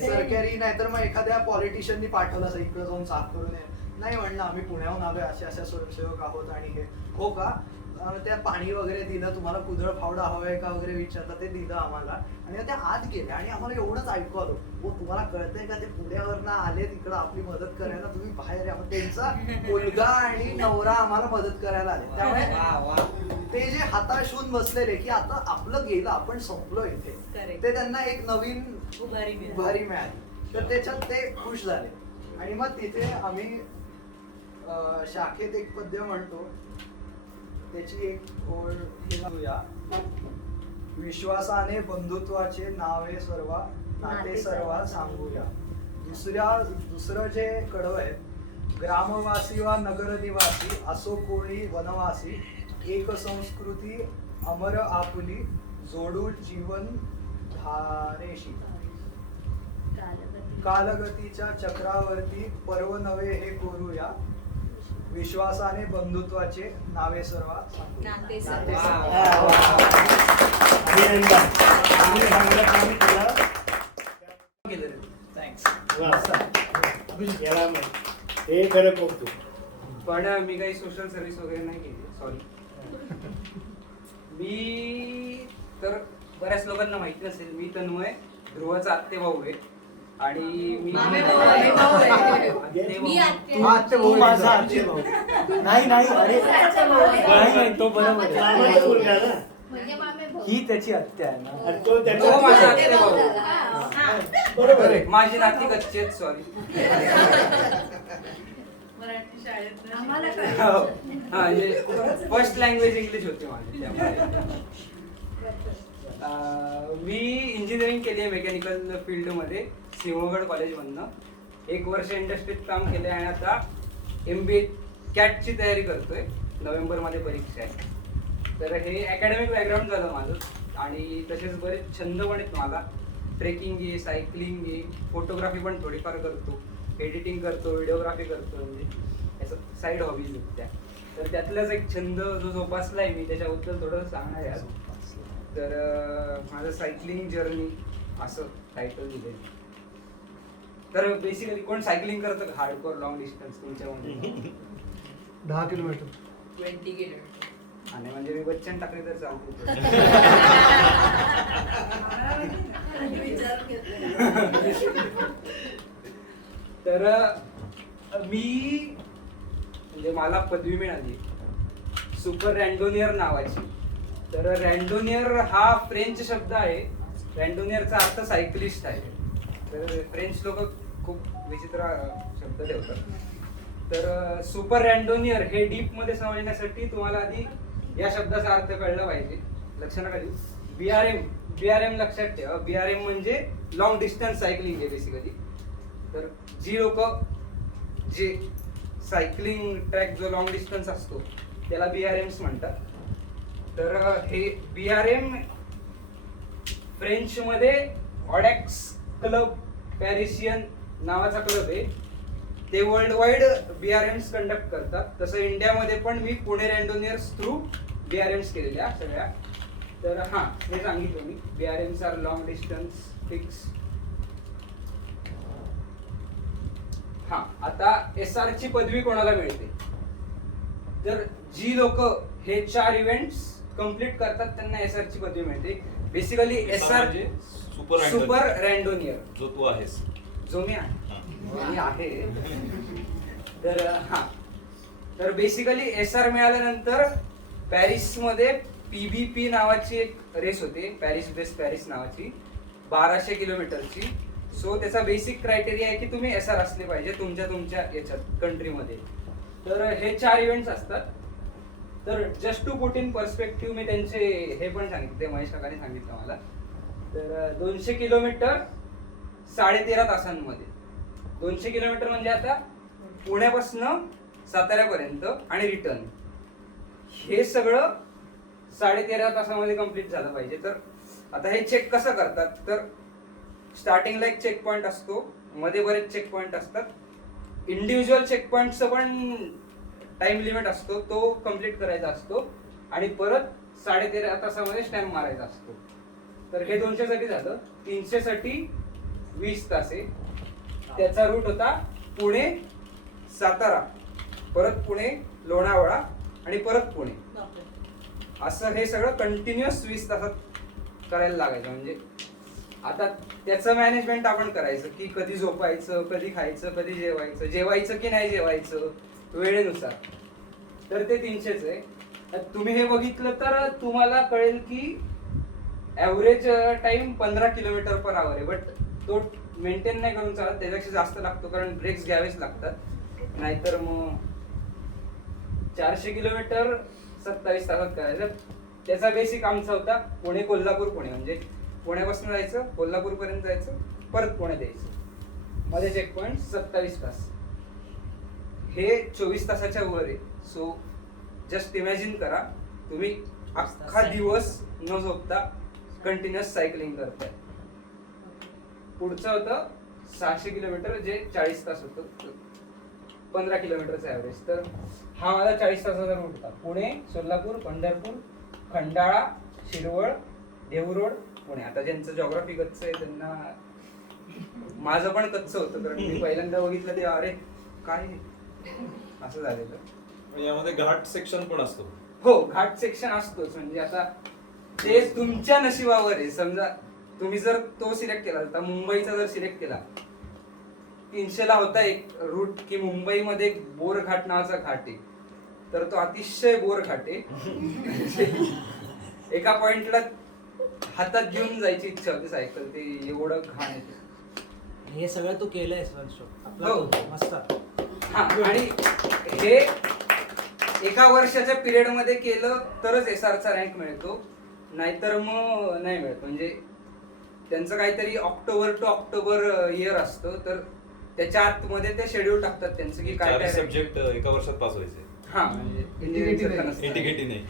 सरकारी नाहीतर मग एखाद्या पॉलिटिशियननी पाठवलं असं इकडे जाऊन साफ करून ये. नाही म्हणलं आम्ही पुण्याहून आलोय, अशा अशा स्वयंसेवक आहोत. आणि हे हो का, त्या पाणी वगैरे दिलं, तुम्हाला कुदळ फावडा हवाय का वगैरे विचारलं, ते दिलं आम्हाला. आणि त्या आत गेल्या आणि आम्हाला एवढंच ऐकू आलो, हो तुम्हाला कळतंय का ते पुण्यावरनं आले तिकडं आपली मदत करायला, तुम्ही बाहेर या. त्यांचा मुलगा आणि नवरा आम्हाला मदत करायला आले. त्यामुळे ते जे हताश होऊन बसलेले की आता आपलं गेलं, आपण संपलो इथे, ते त्यांना एक नवीन उभारी मिळाली. तर त्याच्यात ते खुश झाले. आणि मग तिथे आम्ही शाखेत एक पद्य म्हणतो, त्याची एक ओळ हे लावूया. विश्वासाने बंधुत्वाचे नावे सर्वा, नाते सर्वा सांगूया. दुसरं जे कडवं आहे, ग्रामवासी वा नगर निवासी असो कोणी वनवासी, एक संस्कृती अमर आपुली, जोडू जीवन धारेशी. कालगतीच्या चक्रावरती पर्व नवे हे कोरूया, विश्वासाने बंधुत्वाचे नावे सर्वा नाते हे खरं कौतुक. पण मी काही सोशल सर्व्हिस वगैरे नाही केली, सॉरी. मी तर बऱ्याच लोकांना माहिती नसेल, मी तन्मय ध्रुवाचा आत्ते भाऊ आहे. आणि मी नाही तो बरोबर आहे. ही त्याची हत्या आहे ना, तो माझा आत्ते भाऊ. बरोबर आहे, माझी नाती कच्ची आहेत, सॉरी. फर्स्ट लँग्वेज इंग्लिश होती माझी. त्यामुळे मी इंजिनिअरिंग केली आहे मेकॅनिकल फील्डमध्ये सिंहगड कॉलेजमधनं. 1 वर्ष इंडस्ट्रीत काम केलं आहे आणि आता MBA कॅटची तयारी करतोय. नोव्हेंबरमध्ये परीक्षा आहे. तर हे अकॅडमिक बॅकग्राऊंड झालं माझं. आणि तसेच बरेच छंद पण आहेत मला. ट्रेकिंग आहे, सायकलिंग आहे, फोटोग्राफी पण थोडीफार करतो, एडिटिंग करतो, व्हिडिओग्राफी करतो, म्हणजे असं साईड हॉबीज आहेत त्या. तर त्यातलाच एक छंद जो जोपासला आहे मी, त्याच्याबद्दल थोडं सांगणार आहे. तर माझं सायकलिंग जर्नी असं टायटल दिलं आहे. तर बेसिकली कोण सायकलिंग करतं का हार्डकोर लॉंग डिस्टन्स तुमच्यामध्ये? 10 किलोमीटर 20 किलोमीटर. आणि म्हणजे मी बच्चन टाकले तर चालतो. तर मी म्हणजे मला पदवी मिळाली सुपर रँडोनियर नावाची. तर रँडोनियर हा फ्रेंच शब्द आहे. रँडोनियरचा अर्थ सायकलिस्ट आहे. तर फ्रेंच लोक खूप विचित्र शब्द ठेवतात. तर सुपर रँडोनियर हे डीप मध्ये समजण्यासाठी तुम्हाला आधी या शब्दाचा अर्थ कळला पाहिजे. लक्ष नका देऊ. BRM लक्षात ठेवा. BRM म्हणजे लॉंग डिस्टन्स सायकलिंग आहे बेसिकली. तर जी लोक जे सायकलिंग ट्रॅक जो लॉंग डिस्टन्स असतो त्याला BRMs म्हणतात. तर हे BRM फ्रेंच मध्ये ऑडॅक्स क्लब पॅरिसियन नावाचा क्लब आहे. ते वर्ल्ड वाईड BRMs कंडक्ट करतात. तसं इंडियामध्ये पण मी पुणे रँडोनियर्स थ्रू BRMs केलेल्या सगळ्या. तर हां, हे सांगितलं मी. BRMs are long distance fix. हां, आता SR ची पदवी कोणाला मिळते? तर जी लोक हे 4 इव्हेंट्स कम्प्लीट करतात त्यांना SR ची पदवी मिळते. बेसिकली SR सुपर रँडोनियर जो तू आहेस, जो मी आहे. तर हां, तर बेसिकली SR मिळाल्यानंतर पॅरिसमध्ये PBP नावाची एक रेस होते, पॅरिस बेस पॅरिस नावाची, 1200 किलोमीटरची, सो त्याचा बेसिक क्रायटेरिया आहे की तुम्ही SR असले पाहिजे तुमच्या याच्यात कंट्रीमध्ये. तर हे 4 इव्हेंट्स असतात. तर just to put in perspective मी त्यांचे हे पण सांगितले, महेश काकाने सांगितलं मला. तर 200 किलोमीटर 13.5 तासांमध्ये. 200 किलोमीटर म्हणजे आता पुण्यापासून साताऱ्यापर्यंत आणि रिटर्न, हे सगळं 13.5 तासामध्ये कम्प्लीट झालं पाहिजे. तर आता हे चेक कसं करतात, तर स्टार्टिंगला एक चेक पॉईंट असतो, मध्ये बरेच चेक पॉईंट असतात. इंडिव्हिज्युअल चेक पॉईंटचं पण टाइम लिमिट असतो, तो कम्प्लीट करायचा असतो आणि परत 13.5 तासामध्ये स्टॅम्प मारायचा असतो. तर हे 200 साठी झालं. 300 साठी 20 तास आहे. त्याचा रूट होता पुणे सातारा, परत पुणे लोणावळा आणि परत पुणे. असं हे सगळं कंटिन्युअस 20 तासात करायला लागायचं. म्हणजे आता त्याचं मॅनेजमेंट आपण करायचं की कधी झोपायचं, कधी खायचं, कधी जेवायचं की नाही जेवायचं वेळेनुसार. तर ते 300च आहे. तुम्ही हे बघितलं तर तुम्हाला कळेल की average time 15 kilometre per hour आहे. बट तो मेंटेन नाही करून चालत, त्याच्यापेक्षा जास्त लागतो कारण ब्रेक्स घ्यावेच लागतात. नाहीतर मग 400 किलोमीटर 27 तासात करायचं. त्याचा बेसिक आमचा होता पुणे कोल्हापूर पुणे, म्हणजे पुण्यापासून जायचं कोल्हापूर पर्यंत जायचं, परत पुणे द्यायचं, मध्ये चेक पॉईंट 27 तास. हे 24 तासाच्या वर आहे. सो जस्ट इमॅजिन करा तुम्ही अख्खा दिवस न झोपता कंटिन्युअस सायकलिंग करताय. पुढचं होतं 600 किलोमीटर जे 40 तास होतं, 15 किलोमीटरचा ॲव्हरेज. तर हा माझा 40 तासाचा रूट होता. पुणे सोलापूर पंढरपूर खंडाळा शिरवळ देहूरोड पुणे. आता ज्यांचं जॉग्राफी कच्च आहे त्यांना, माझं पण कच्च होतं कारण मी पहिल्यांदा बघितलं ते अरे काय असं झालेलं. यामध्ये घाट सेक्शन पण असतो. हो, घाट सेक्शन असतोच. म्हणजे आता ते तुमच्या नशिबावर आहे. समजा तुम्ही जर तो सिलेक्ट केला, तर मुंबईचा जर सिलेक्ट केला, 300ला होता एक रूट की मुंबईमध्ये बोर घाट नावाचा घाट आहे. तर तो अतिशय बोर घाट आहे. एका पॉइंटला हातात घेऊन जायची इच्छा होती सायकल, ते एवढं घाण आहे. हे सगळं तू केलंय हो. मस्त. हा, आणि हे एका वर्षाच्या पिरियड मध्ये केलं तरच SRचा रँक मिळतो, नाहीतर मग नाही मिळत. म्हणजे त्यांचं काहीतरी ऑक्टोबर टू ऑक्टोबर इयर असतं, तर त्याच्या आतमध्ये ते शेड्यूल टाकतात त्यांचं की काय काय सब्जेक्ट एका वर्षात पास व्हायचे. हा, म्हणजे इंटिग्रेटी नाही.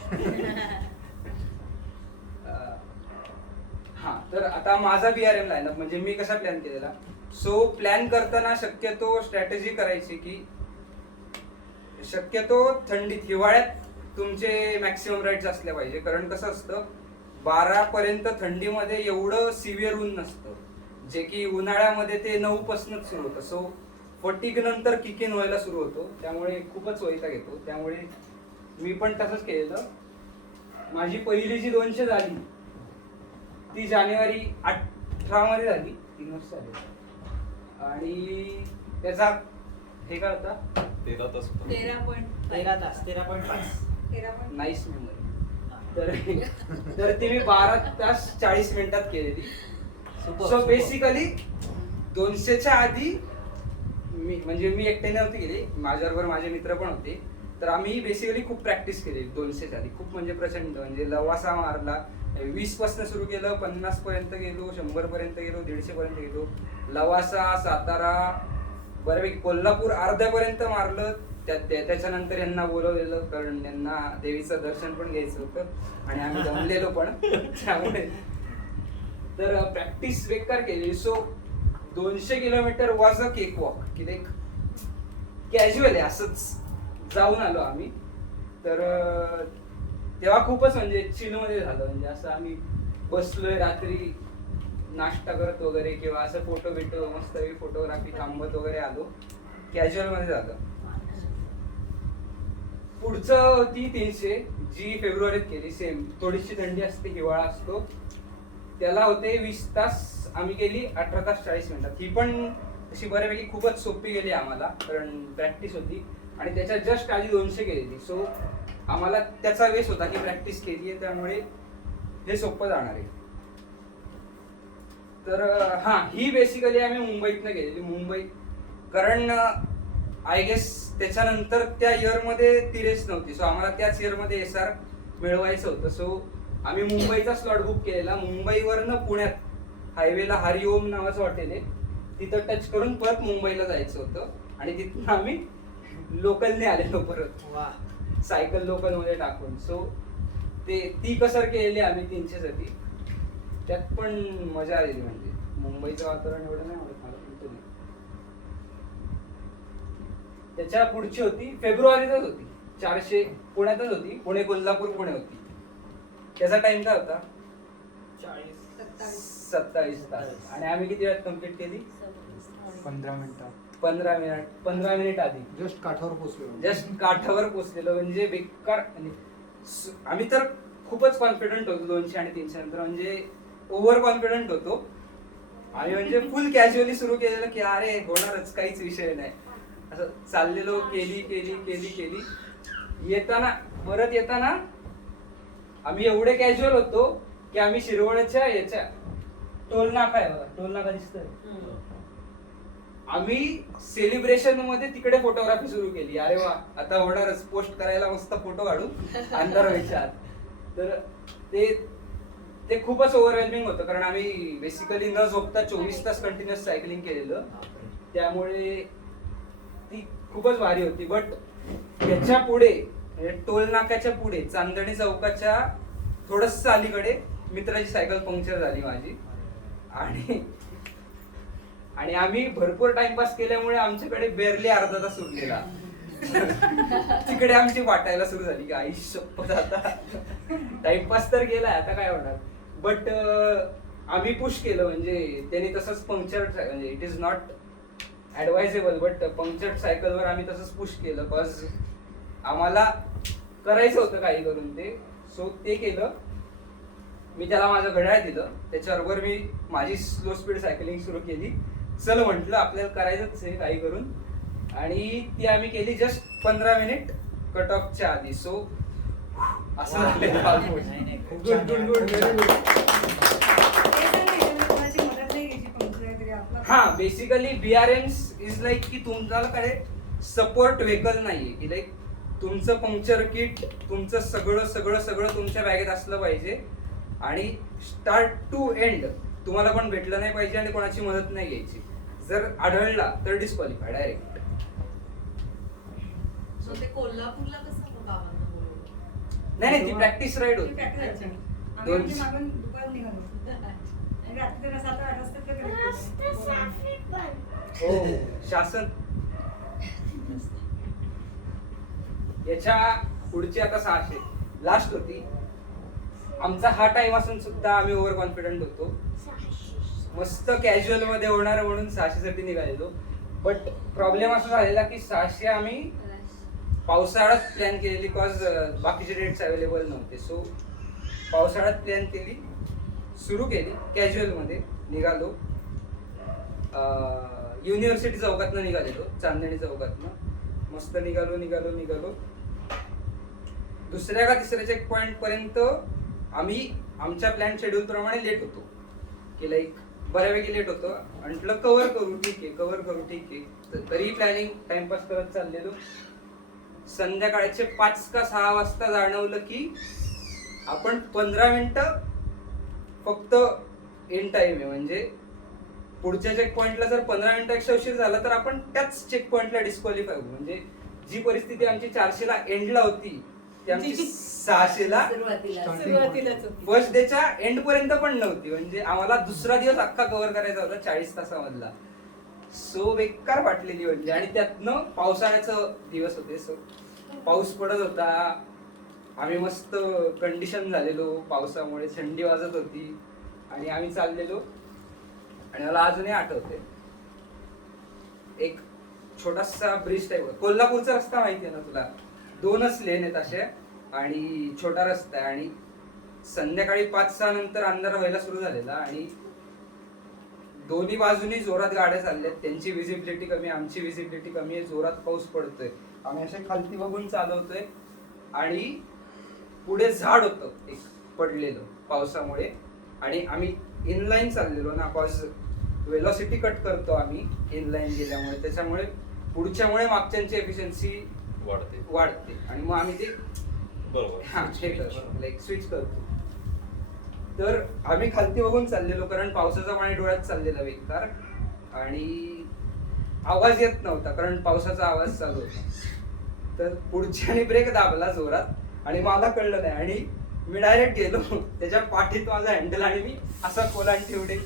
हा, तर आता माझा BRM लाईनअप म्हणजे मी कसा प्लॅन केलेला. सो प्लॅन करताना शक्यतो स्ट्रॅटेजी करायची की शक्यतो थंडीत, हिवाळ्यात तुमचे मॅक्सिमम राईड्स असल्या पाहिजे. कारण कसं असतं 12 पर्यंत थंडीमध्ये एवढं सिव्हिअर ऊन नसतं, जे की उन्हाळ्यामध्ये ते 9 पासूनच सुरू होतं. सो फटीग नंतर किक इन व्हायला सुरू होतो, त्यामुळे खूपच वैताग येतो. त्यामुळे मी पण तसंच केलेलं. माझी पहिली जी 200 झाली ती जानेवारी 18 मध्ये झाली, 3 वर्ष झाली. आणि त्याचा हे काय होता 13 तास होता. 13.5 नाईस मेमरी. तर ती मी 12 तास 40 मिनिटात केलेली. सो बेसिकली 200च्या आधी मी एकट्याने नव्हती गेली, माझ्याबरोबर माझे मित्र पण होते. तर आम्ही बेसिकली खूप प्रॅक्टिस केली 200च्या आधी, खूप म्हणजे प्रचंड. म्हणजे लवासा मारला, 20 पासून सुरू केलं, 50 पर्यंत गेलो, 100 पर्यंत गेलो, 150 पर्यंत गेलो. लवासा सातारा बऱ्यापैकी, कोल्हापूर अर्ध्यापर्यंत मारलं. त्याच्यानंतर यांना बोलवलेलं कारण यांना देवीचं दर्शन पण घ्यायचं होतं आणि आम्ही जमलेलो पण त्यामुळे. तर प्रॅक्टिस बेकार केली. So 200 kilometre was a cake walk, की लाईक कॅज्युअल आहे, असंच जाऊन आलो आम्ही. तर तेव्हा खूपच म्हणजे चिलमध्ये झालं. म्हणजे असं आम्ही बसलोय रात्री नाश्ता करत वगैरे किंवा असं फोटो मस्त फोटोग्राफी थांबत वगैरे आलो, कॅज्युअल मध्ये झालं. पुढचं ती 300 जी फेब्रुवारीत केली, सेम थोडीशी थंडी असते, हिवाळा असतो, त्याला होते 20 तास. आम्ही केली 18 तास 40 मिनिटात. ही पण अशी बऱ्यापैकी खूपच सोपी गेली आम्हाला कारण प्रॅक्टिस होती. आणि त्याच्या जस्ट आधी 200 केलेली. सो आम्हाला त्याचा वेस होता की प्रॅक्टिस केली आहे, त्यामुळे हे सोपं जाणार आहे. तर हां, ही बेसिकली आम्ही मुंबईतनं गेलेली. मुंबई, कारण आय गेस त्याच्यानंतर त्या इयरमध्ये ती रेस नव्हती, सो आम्हाला त्याच इयरमध्ये SR मिळवायचं होतं. सो आम्ही मुंबईचा स्लॉट बुक केलेला. मुंबईवरनं पुण्यात हायवेला हरिओम नावाचं हॉटेल आहे, तिथं टच करून परत मुंबईला जायचं होतं. आणि तिथून आम्ही लोकलने आलेलो परत, वा. सायकल लोकलमध्ये टाकून. सो ती कसर केलेली आम्ही 300 साठी. त्यात पण मजा आलेली. म्हणजे मुंबईचं वातावरण एवढं नाही आवडत मला, पण तो नाही. त्याच्या पुढची होती फेब्रुवारीतच होती, 400 पुण्यातच होती. पुणे कोल्हापूर पुणे होती. त्याचा टाइम काय होता? 27 तास. आणि आम्ही किती वेळात कम्प्लीट केली? 15 मिनिट आधी जस्ट काठावर पोचलो. जस्ट काठावर पोचलेलो. म्हणजे बेकार. आम्ही तर खूपच कॉन्फिडंट होतो 200 आणि 300 नंतर. म्हणजे ओव्हर कॉन्फिडंट होतो आम्ही. म्हणजे फुल कॅज्युअली सुरू केलेलं की अरे होणारच, काहीच विषय नाही. असं चाललेलो. केली परत येताना आम्ही एवढे कॅज्युअल होतो की आम्ही शिरवळच्या याच्या टोल नाका आहे बघा, टोल नाका दिसतोय, आम्ही सेलिब्रेशन मध्ये तिकडे फोटोग्राफी सुरू केली. अरे वा, आता होणारच, पोस्ट करायला मस्त फोटो काढू अंधार व्हायच्या आत. तर ते खूपच ओव्हरवेल्मिंग होतं, कारण आम्ही बेसिकली न झोपता 24 तास कंटिन्युअस सायकलिंग केलेलं. त्यामुळे ती खूपच भारी होती. बट त्याच्या पुढे, टोल नाक्याच्या पुढे, चांदणी चौकाच्या थोडस अलीकडे मित्राची सायकल पंक्चर झाली माझी. आणि आम्ही भरपूर टाइमपास केल्यामुळे आमच्याकडे बेरली अर्धा तास उरलेला. तिकडे आमची वाटायला सुरू झाली की आई शपथ, आता टाइमपास तर गेलाय, आता काय होणार. बट आम्ही पुश केलं. म्हणजे त्याने तसंच पंक्चर, म्हणजे it is not advisable, but punctured सायकलवर आम्ही तसंच पुश केलं. बस आम्हाला करायचं होतं काही करून ते. सो ते केलं. मी त्याला माझं घड्याळ दिलं, त्याच्याबरोबर मी माझी स्लो स्पीड सायकलिंग सुरू केली. चल म्हटलं, आपल्याला करायचंच आहे काही करून. आणि ती आम्ही केली जस्ट 15 मिनिट कट ऑफच्या आधी. सो असं झालं. हा, बेसिकली BRMs इज लाईक की तुमच्याकडे सपोर्ट व्हेकल नाहीये, की लाईक तुमचं पंक्चर किट, तुमचं सगळं तुमच्या बॅगेत असलं पाहिजे. आणि स्टार्ट टू एंड तुम्हाला पण भेटलं नाही पाहिजे आणि कोणाची मदत नाही घ्यायची. जर आढळला तर डिस्क्वालिफाय डायरेक्ट. कोल्हापूरला कसं नाही, ती प्रॅक्टिस राईड होती. हो, शासन. याच्या पुढची आता 600 लास्ट होती. आमचा हा टाइम असून सुद्धा आम्ही ओव्हर कॉन्फिडंट होतो. मस्त कॅज्युअल मध्ये होणार म्हणून 600 साठी निघालेलो. बट प्रॉब्लेम असा झालेला की 600 आम्ही पावसाळ्यात प्लॅन केलेली, बिकॉज बाकीचे डेट्स अवेलेबल नव्हते. सो पावसाळ्यात प्लॅन केली, सुरू केली, कॅज्युअल मध्ये निघालो. युनिव्हर्सिटी चौकातनं निघालेलो, चांदणी चौकातनं. मस्त निघालो. दुसऱ्या का तिसऱ्या चेक पॉइंट पर्यंत आम्ही आमच्या प्लॅन शेड्यूल प्रमाणे लेट होतो, की लाईक बऱ्यापैकी लेट होतो. म्हटलं कव्हर करू, ठीक आहे. तरी प्लॅनिंग टाइमपास करत चाललेलो. संध्याकाळचे 5 का 6 वाजता जाणवलं की आपण 15 मिनिटं फक्त इन टाइम आहे. म्हणजे पुढच्या चेक पॉइंटला जर 15 मिनिटापेक्षा उशीर झाला तर आपण त्याच चेक पॉइंटला डिस्क्वालिफाय होऊ. म्हणजे जी परिस्थिती आमची 400ला एंडला होती ती आमची 600ला फर्स्ट डेच्या एंड पर्यंत पण नव्हती. म्हणजे आम्हाला दुसरा दिवस अख्खा कव्हर करायचा होता 40 तासामधला. सो बेकार वाटलेली म्हणजे. आणि त्यातनं पावसाळ्याचं दिवस होते. सो पाऊस पडत होता, आम्ही मस्त कंडिशन झालेलो पावसामुळे, थंडी वाजत होती आणि आम्ही चाललेलो. आणि मला अजूनही आठवते, एक छोटासा ब्रिज टाईप, कोल्हापूरचा रस्ता माहिती आहे ना तुला, 2च लेन आहेत असे आणि छोटा रस्ता आहे. आणि संध्याकाळी 5-6 नंतर अंधार व्हायला सुरू झालेला आणि दोन्ही बाजूनी जोरात गाड्या चालल्यात. त्यांची विजिबिलिटी कमी, आमची विजिबिलिटी कमी आहे. जोरात पाऊस पडतोय, आम्ही असे खालती बघून चालवतोय. आणि पुढे झाड होतं एक पडलेलं पावसामुळे. आणि आम्ही इनलाईन चाललेलो ना, कॉज वेलॉसिटी कट करतो आम्ही इनलाईन गेल्यामुळे, त्याच्यामुळे पुढच्यामुळे मागच्यांची एफिशियन्सी वाढते आणि मग आम्ही ते बरोबर लाईक स्विच करतो. तर आम्ही खालती बघून चाललेलो, कारण पावसाचं पाणी डोळ्यात चाललेला बेकार आणि आवाज येत नव्हता कारण पावसाचा आवाज चालू होता. तर पुढच्याने ब्रेक दाबला जोरात आणि मला कळलं नाही आणि मी डायरेक्ट गेलो त्याच्या पाठीत माझा हँडल आणि मी असा कोलांटी उडे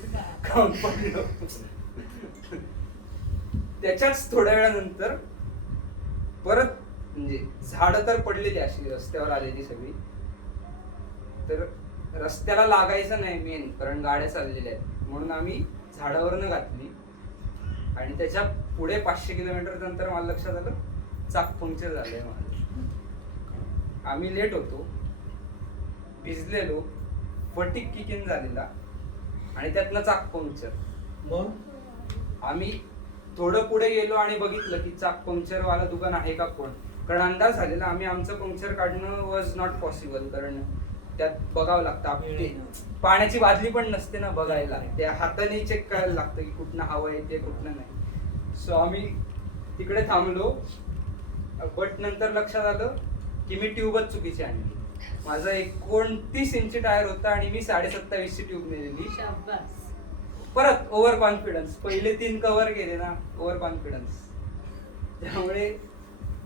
खाऊन पडलो. त्याच्याच थोड्या वेळानंतर परत म्हणजे झाडं तर पडलेली अशी रस्त्यावर आलेली सगळी, तर रस्त्याला लागायचं नाही मेन, कारण गाड्या चाललेल्या आहेत म्हणून आम्ही झाडावरनं घातली आणि त्याच्या पुढे 500 किलोमीटर नंतर मला लक्षात आलं चाक पंक्चर झालंय माझं. आम्ही लेट होतो, भिजलेलो, फटीक किक इन झालेला आणि त्यातनं चाक पंक्चर. मग आम्ही थोडं पुढे गेलो आणि बघितलं की चाक पंक्चर वाला दुकान आहे का कोण, कारण अंदाज झालेला आम्ही आमचं पंक्चर काढणं वॉज नॉट पॉसिबल, कारण त्यात बघावं लागतं ते पाण्याची बादली पण नसते ना बघायला, त्या हाताने चेक करायला लागतं की कुठनं हवं येते कुठनं नाही. सो आम्ही तिकडे थांबलो, बट नंतर लक्षात आलं की मी ट्यूबच चुकीची आणली. माझा 29 इंची टायर होता आणि मी 27.5 ची ट्यूब नेलेली. शाबास. परत ओव्हर कॉन्फिडन्स, पहिले 3 कव्हर गेले ना, ओव्हर कॉन्फिडन्स, त्यामुळे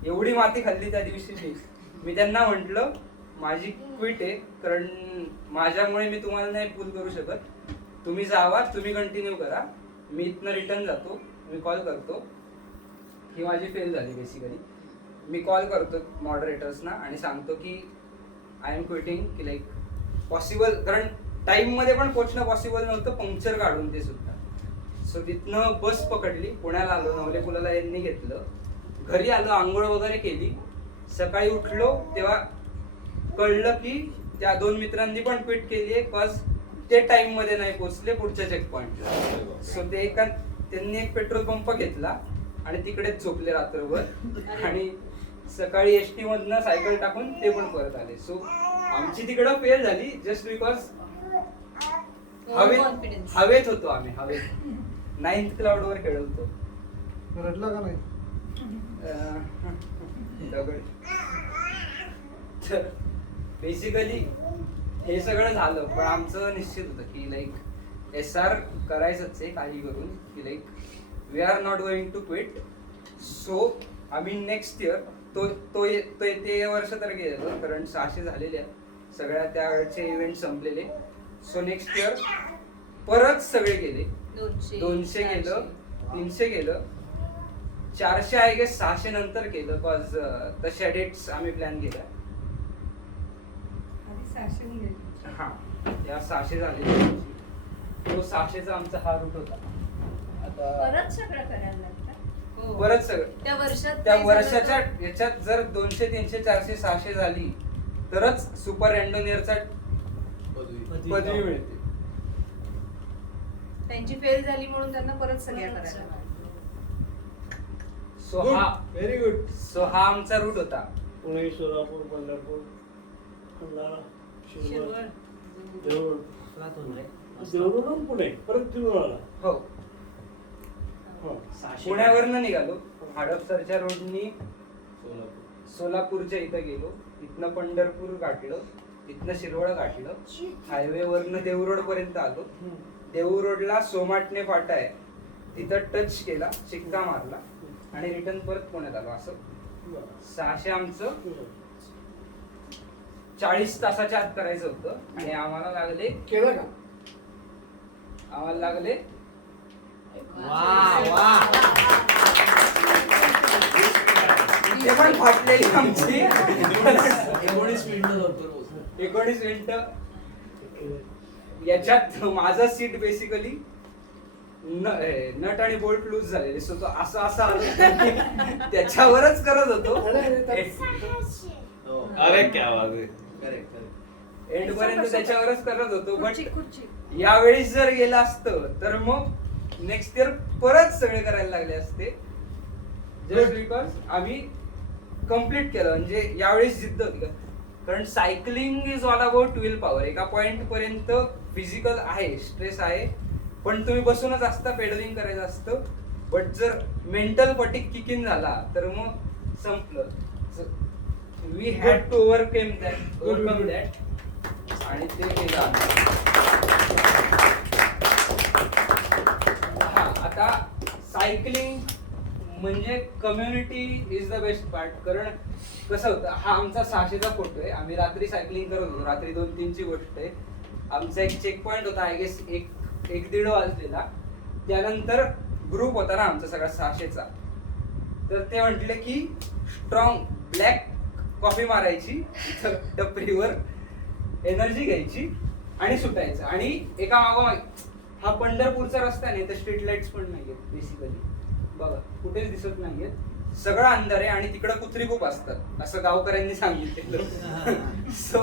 एवढी माती खाल्ली त्या दिवशी. मी त्यांना म्हंटल माझी क्विट आहे, कारण माझ्यामुळे मी तुम्हाला नाही पूल करू शकत, तुम्ही जावा, तुम्ही कंटिन्यू करा, मी इथनं रिटर्न जातो, मी कॉल करतो. ही माझी फेल झाली बेसिकली. मी कॉल करतो मॉडरेटर्सना आणि सांगतो की आय एम क्विटिंग, की लाईक पॉसिबल, कारण टाइम मध्ये पण पोहोचणं पॉसिबल नव्हतं, पंक्चर काढून ते सुद्धा. सो तिथनं बस पकडली, पुण्याला आलो, नवले पुलाला यांनी घेतलं, घरी आलो, आंघोळ वगैरे केली. सकाळी उठलो तेव्हा कळलं की त्या 2 मित्रांनी पण क्विट केली आहे, बस ते टाइम मध्ये नाही पोहोचले पुढच्या चेक पॉइंटला. सो ते त्यांनी एक पेट्रोल पंप घेतला आणि तिकडेच झोपले रात्रभर आणि सकाळी एसटी मधनं सायकल टाकून ते पण परत आले. सो आमची तिकडं फेल झाली जस्ट बिकॉज हवेत होतो आम्ही, हवेत 9th क्लाउड वर खेळत होतो. रडला का नाही? तर बेसिकली हे सगळं झालं, पण आमचं निश्चित होतं की लाईक SR करायचंच आहे काही करून, की like we are not going to quit. So आम्ही नेक्स्ट इयर ते वर्ष तर गेलं, कारण 600 झालेले आहेत सगळ्या त्याचे इव्हेंट संपलेले. सो नेक्स्ट इयर परत सगळे गेले, 200 गेलं, 300 गेलं, 400 आय गेस 600 नंतर केलं, बिकॉज तशा डेट्स आम्ही प्लॅन केल्या. हा, या 600 झाले, तो 600चा आमचा हा रूट होता. आता परत सगळं करायला लागतं. परत सगळं त्या वर्षाच्या याच्यात जर 200, 300, 400, 600 झाली तरच सुपर रँडोनियरचा पदवी मिळते. त्यांची फेल झाली म्हणून त्यांना परत सगळ्या करायला. सो हा व्हेरी गुड. सो हा आमचा रूट होता. पुणे, सोलापूर, पंढरपूर, खंडाळा, शिरवळ, देऊळ, देऊळवरून पुणे, परत देऊळला. हो, पुण्यावरनं निघालो, हडपसरच्या रोडनी सोलापूरच्या इथं गेलो, तिथनं पंढरपूर गाठलं, तिथनं शिरवळ गाठलं, हायवे वरनं देऊ रोड पर्यंत आलो. देऊ रोडला सोमाटणे फाटा आहे, तिथं टच केला, शिक्का मारला आणि रिटर्न परत पुण्यात आलो. असं 600 आमचं 40 तासाच्या आत करायचं होतं आणि आम्हाला लागले केलं का? आम्हाला लागले ते पण फाटलेली आमची 19 मिनिटं. याच्यात माझा सीट बेसिकली नट आणि बोल्ट लूज झालेले, सो तो असं आला त्याच्यावरच करत होतो. अरे क्या बात आहे. एंड पर्यंत त्याच्यावरच करत होतो. बट यावेळेस जर गेला असतं तर मग नेक्स्ट इयर परत सगळे करायला लागले असते, जस्ट बिकॉज आम्ही कम्प्लीट केलं. म्हणजे यावेळेस जिद्द होती का कारण cycling is all about will power. एका पॉइंट पर्यंत फिजिकल आहे, स्ट्रेस आहे, पण तुम्ही बसूनच असता, पेडलिंग करायचं असतं. बट जर मेंटल फटिक किक इन झाला तर मग संपलं. We had to overcome that आणि ते केलं आम्ही. हा, आता सायकलिंग म्हणजे community is the best part. कारण कसं होतं, हा आमचा 600चा फोटो आहे. आम्ही रात्री सायकलिंग करत होतो, रात्री 2-3ची गोष्ट आहे. आमचा एक चेक पॉईंट होता, आय गेस 1-1:30 वाजलेला. त्यानंतर ग्रुप होता ना आमचा सगळा 600चा, तर ते म्हटले की स्ट्रॉंग ब्लॅक कॉफी मारायची टपरीवर, एनर्जी घ्यायची आणि सुटायचं. आणि एका मागोमाग हा पंढरपूरचा रस्ता नाही तर स्ट्रीट लाईट्स पण नाहीयेत बेसिकली, बघा कुठेच दिसत नाहीयेत, सगळं अंधार आहे आणि तिकडं कुत्री खूप असतात असं गावकऱ्यांनी सांगितलेलं. सो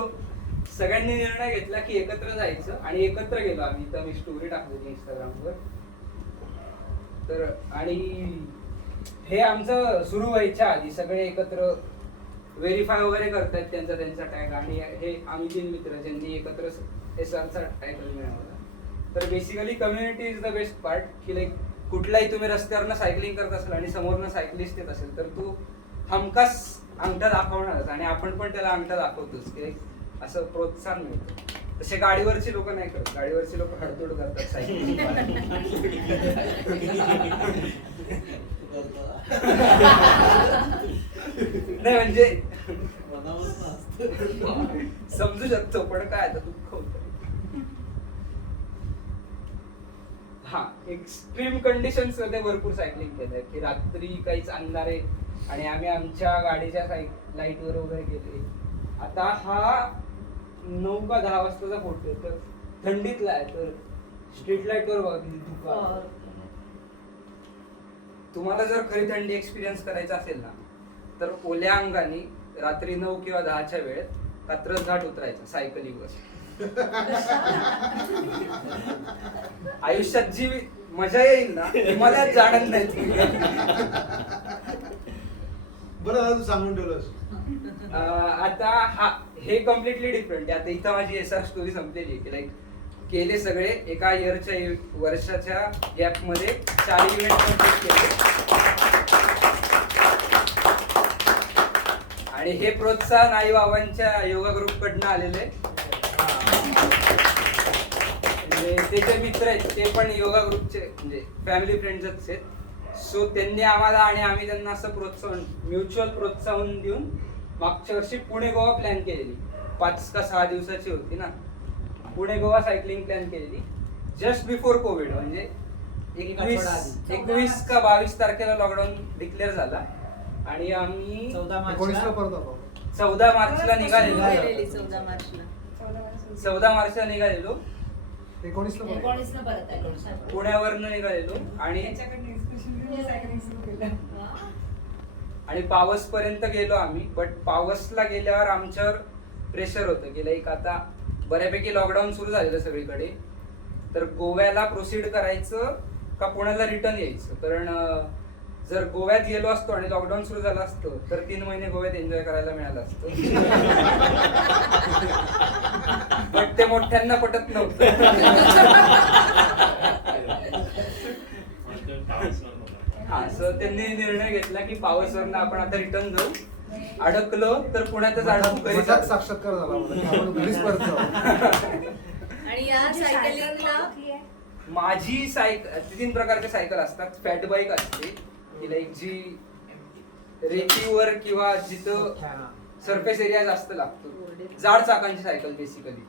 सगळ्यांनी निर्णय घेतला की एकत्र जायचं आणि एकत्र गेलो आम्ही. तर मी स्टोरी टाकलेली इंस्टाग्रामवर. तर आणि हे आमचं सुरू व्हायच्या आधी सगळे एकत्र व्हेरीफाय वगैरे करतात त्यांचा टॅग. आणि हे आम्ही 3 मित्र ज्यांनी एकत्र SRचा टायटल मिळवला. तर basically community is the best part. की लाईक कुठलाही तुम्ही रस्त्यावरनं सायकलिंग करत असाल आणि समोरनं सायकलिस्ट येत असेल तर तू हमखास अंगठा दाखवणारच आणि आपण पण त्याला अंगठा दाखवतोच की असं प्रोत्साहन मिळतं. तसे गाडीवरची लोक नाही करत, गाडीवरची लोक हडतोड करतात सायकलिंग. नाही म्हणजे समजू शकतो पण काय आता दुःख होतं. हा, एक्स्ट्रीम कंडिशन्स मध्ये भरपूर सायकलिंग केलंय की रात्री काहीच अंधार आहे आणि आम्ही आमच्या गाडीच्या लाईटवर वगैरे गेले. आता हा 9 का 10 वाजताचा फोटो आहे, तर थंडीतला आहे, तर स्ट्रीट लाईटवर बघा किती धुकं आहे. तुम्हाला जर खरी थंडी एक्सपिरियन्स करायचा असेल ना तर ओल्या अंगाने रात्री 9 किंवा 10च्या वेळेत कात्रज घाट उतरायचा सायकलिंगवर. आयुष्यात जी मजा येईल ना मला जाणत नाही. बरं तू सांगून ठेवलंस. आता हा हे कम्प्लिटली डिफरंट आहे. आता इथं माझी SR स्टोरी संपलेली आहे की लाईक केले सगळे एका वर्षाच्या गॅप मध्ये 4 इव्हेंट कम्प्लीट केले. आणि हे प्रोत्साहन आई बाबांच्या योगा ग्रुप कडनं आलेले. ते जे मित्र आहेत ते पण योगा ग्रुपचे म्हणजे फॅमिली फ्रेंड्सच आहेत. सो त्यांनी आम्हाला आणि आम्ही त्यांना असं प्रोत्साहन, म्युच्युअल प्रोत्साहन देऊन मागच्या वर्षी पुणे गोवा प्लॅन केलेली. 5 का 6 दिवसाची होती ना, पुणे गोवा सायकलिंग प्लॅन केलेली जस्ट बिफोर कोविड. म्हणजे 21 का 22 तारखेला लॉकडाऊन डिक्लेअर झाला आणि आम्ही 14 मार्चला निघालेलो. 14 मार्चला निघालेलो, 19 परत आलो. पुण्यावरनं निघालेलो आणि पावस पर्यंत गेलो आम्ही. बट पावसला गेल्यावर आमच्यावर प्रेशर होतं की लाईक आता बऱ्यापैकी लॉकडाऊन सुरू झालेलं सगळीकडे, तर गोव्याला प्रोसीड करायचं का पुण्याला रिटर्न यायचं. कारण जर गोव्यात गेलो असतो आणि लॉकडाऊन सुरू झालं असतं तर 3 महिने गोव्यात एन्जॉय करायला मिळालं असतं. पण ते मोठ्यांना पटत नव्हतं. हा, सो त्यांनी निर्णय घेतला की पावसवरनं आपण आता रिटर्न जाऊ. अडकलो तर पुण्यातच अडकू. साक्षात्कार झाला. आणि या सायकलिंगला माझी सायकल 3 प्रकारचे सायकल असतात. फॅट बाईक असते की लाईक जी रेतीवर किंवा जिथं सरफेस एरिया जास्त लागतो, जाड चाकांची सायकल बेसिकली.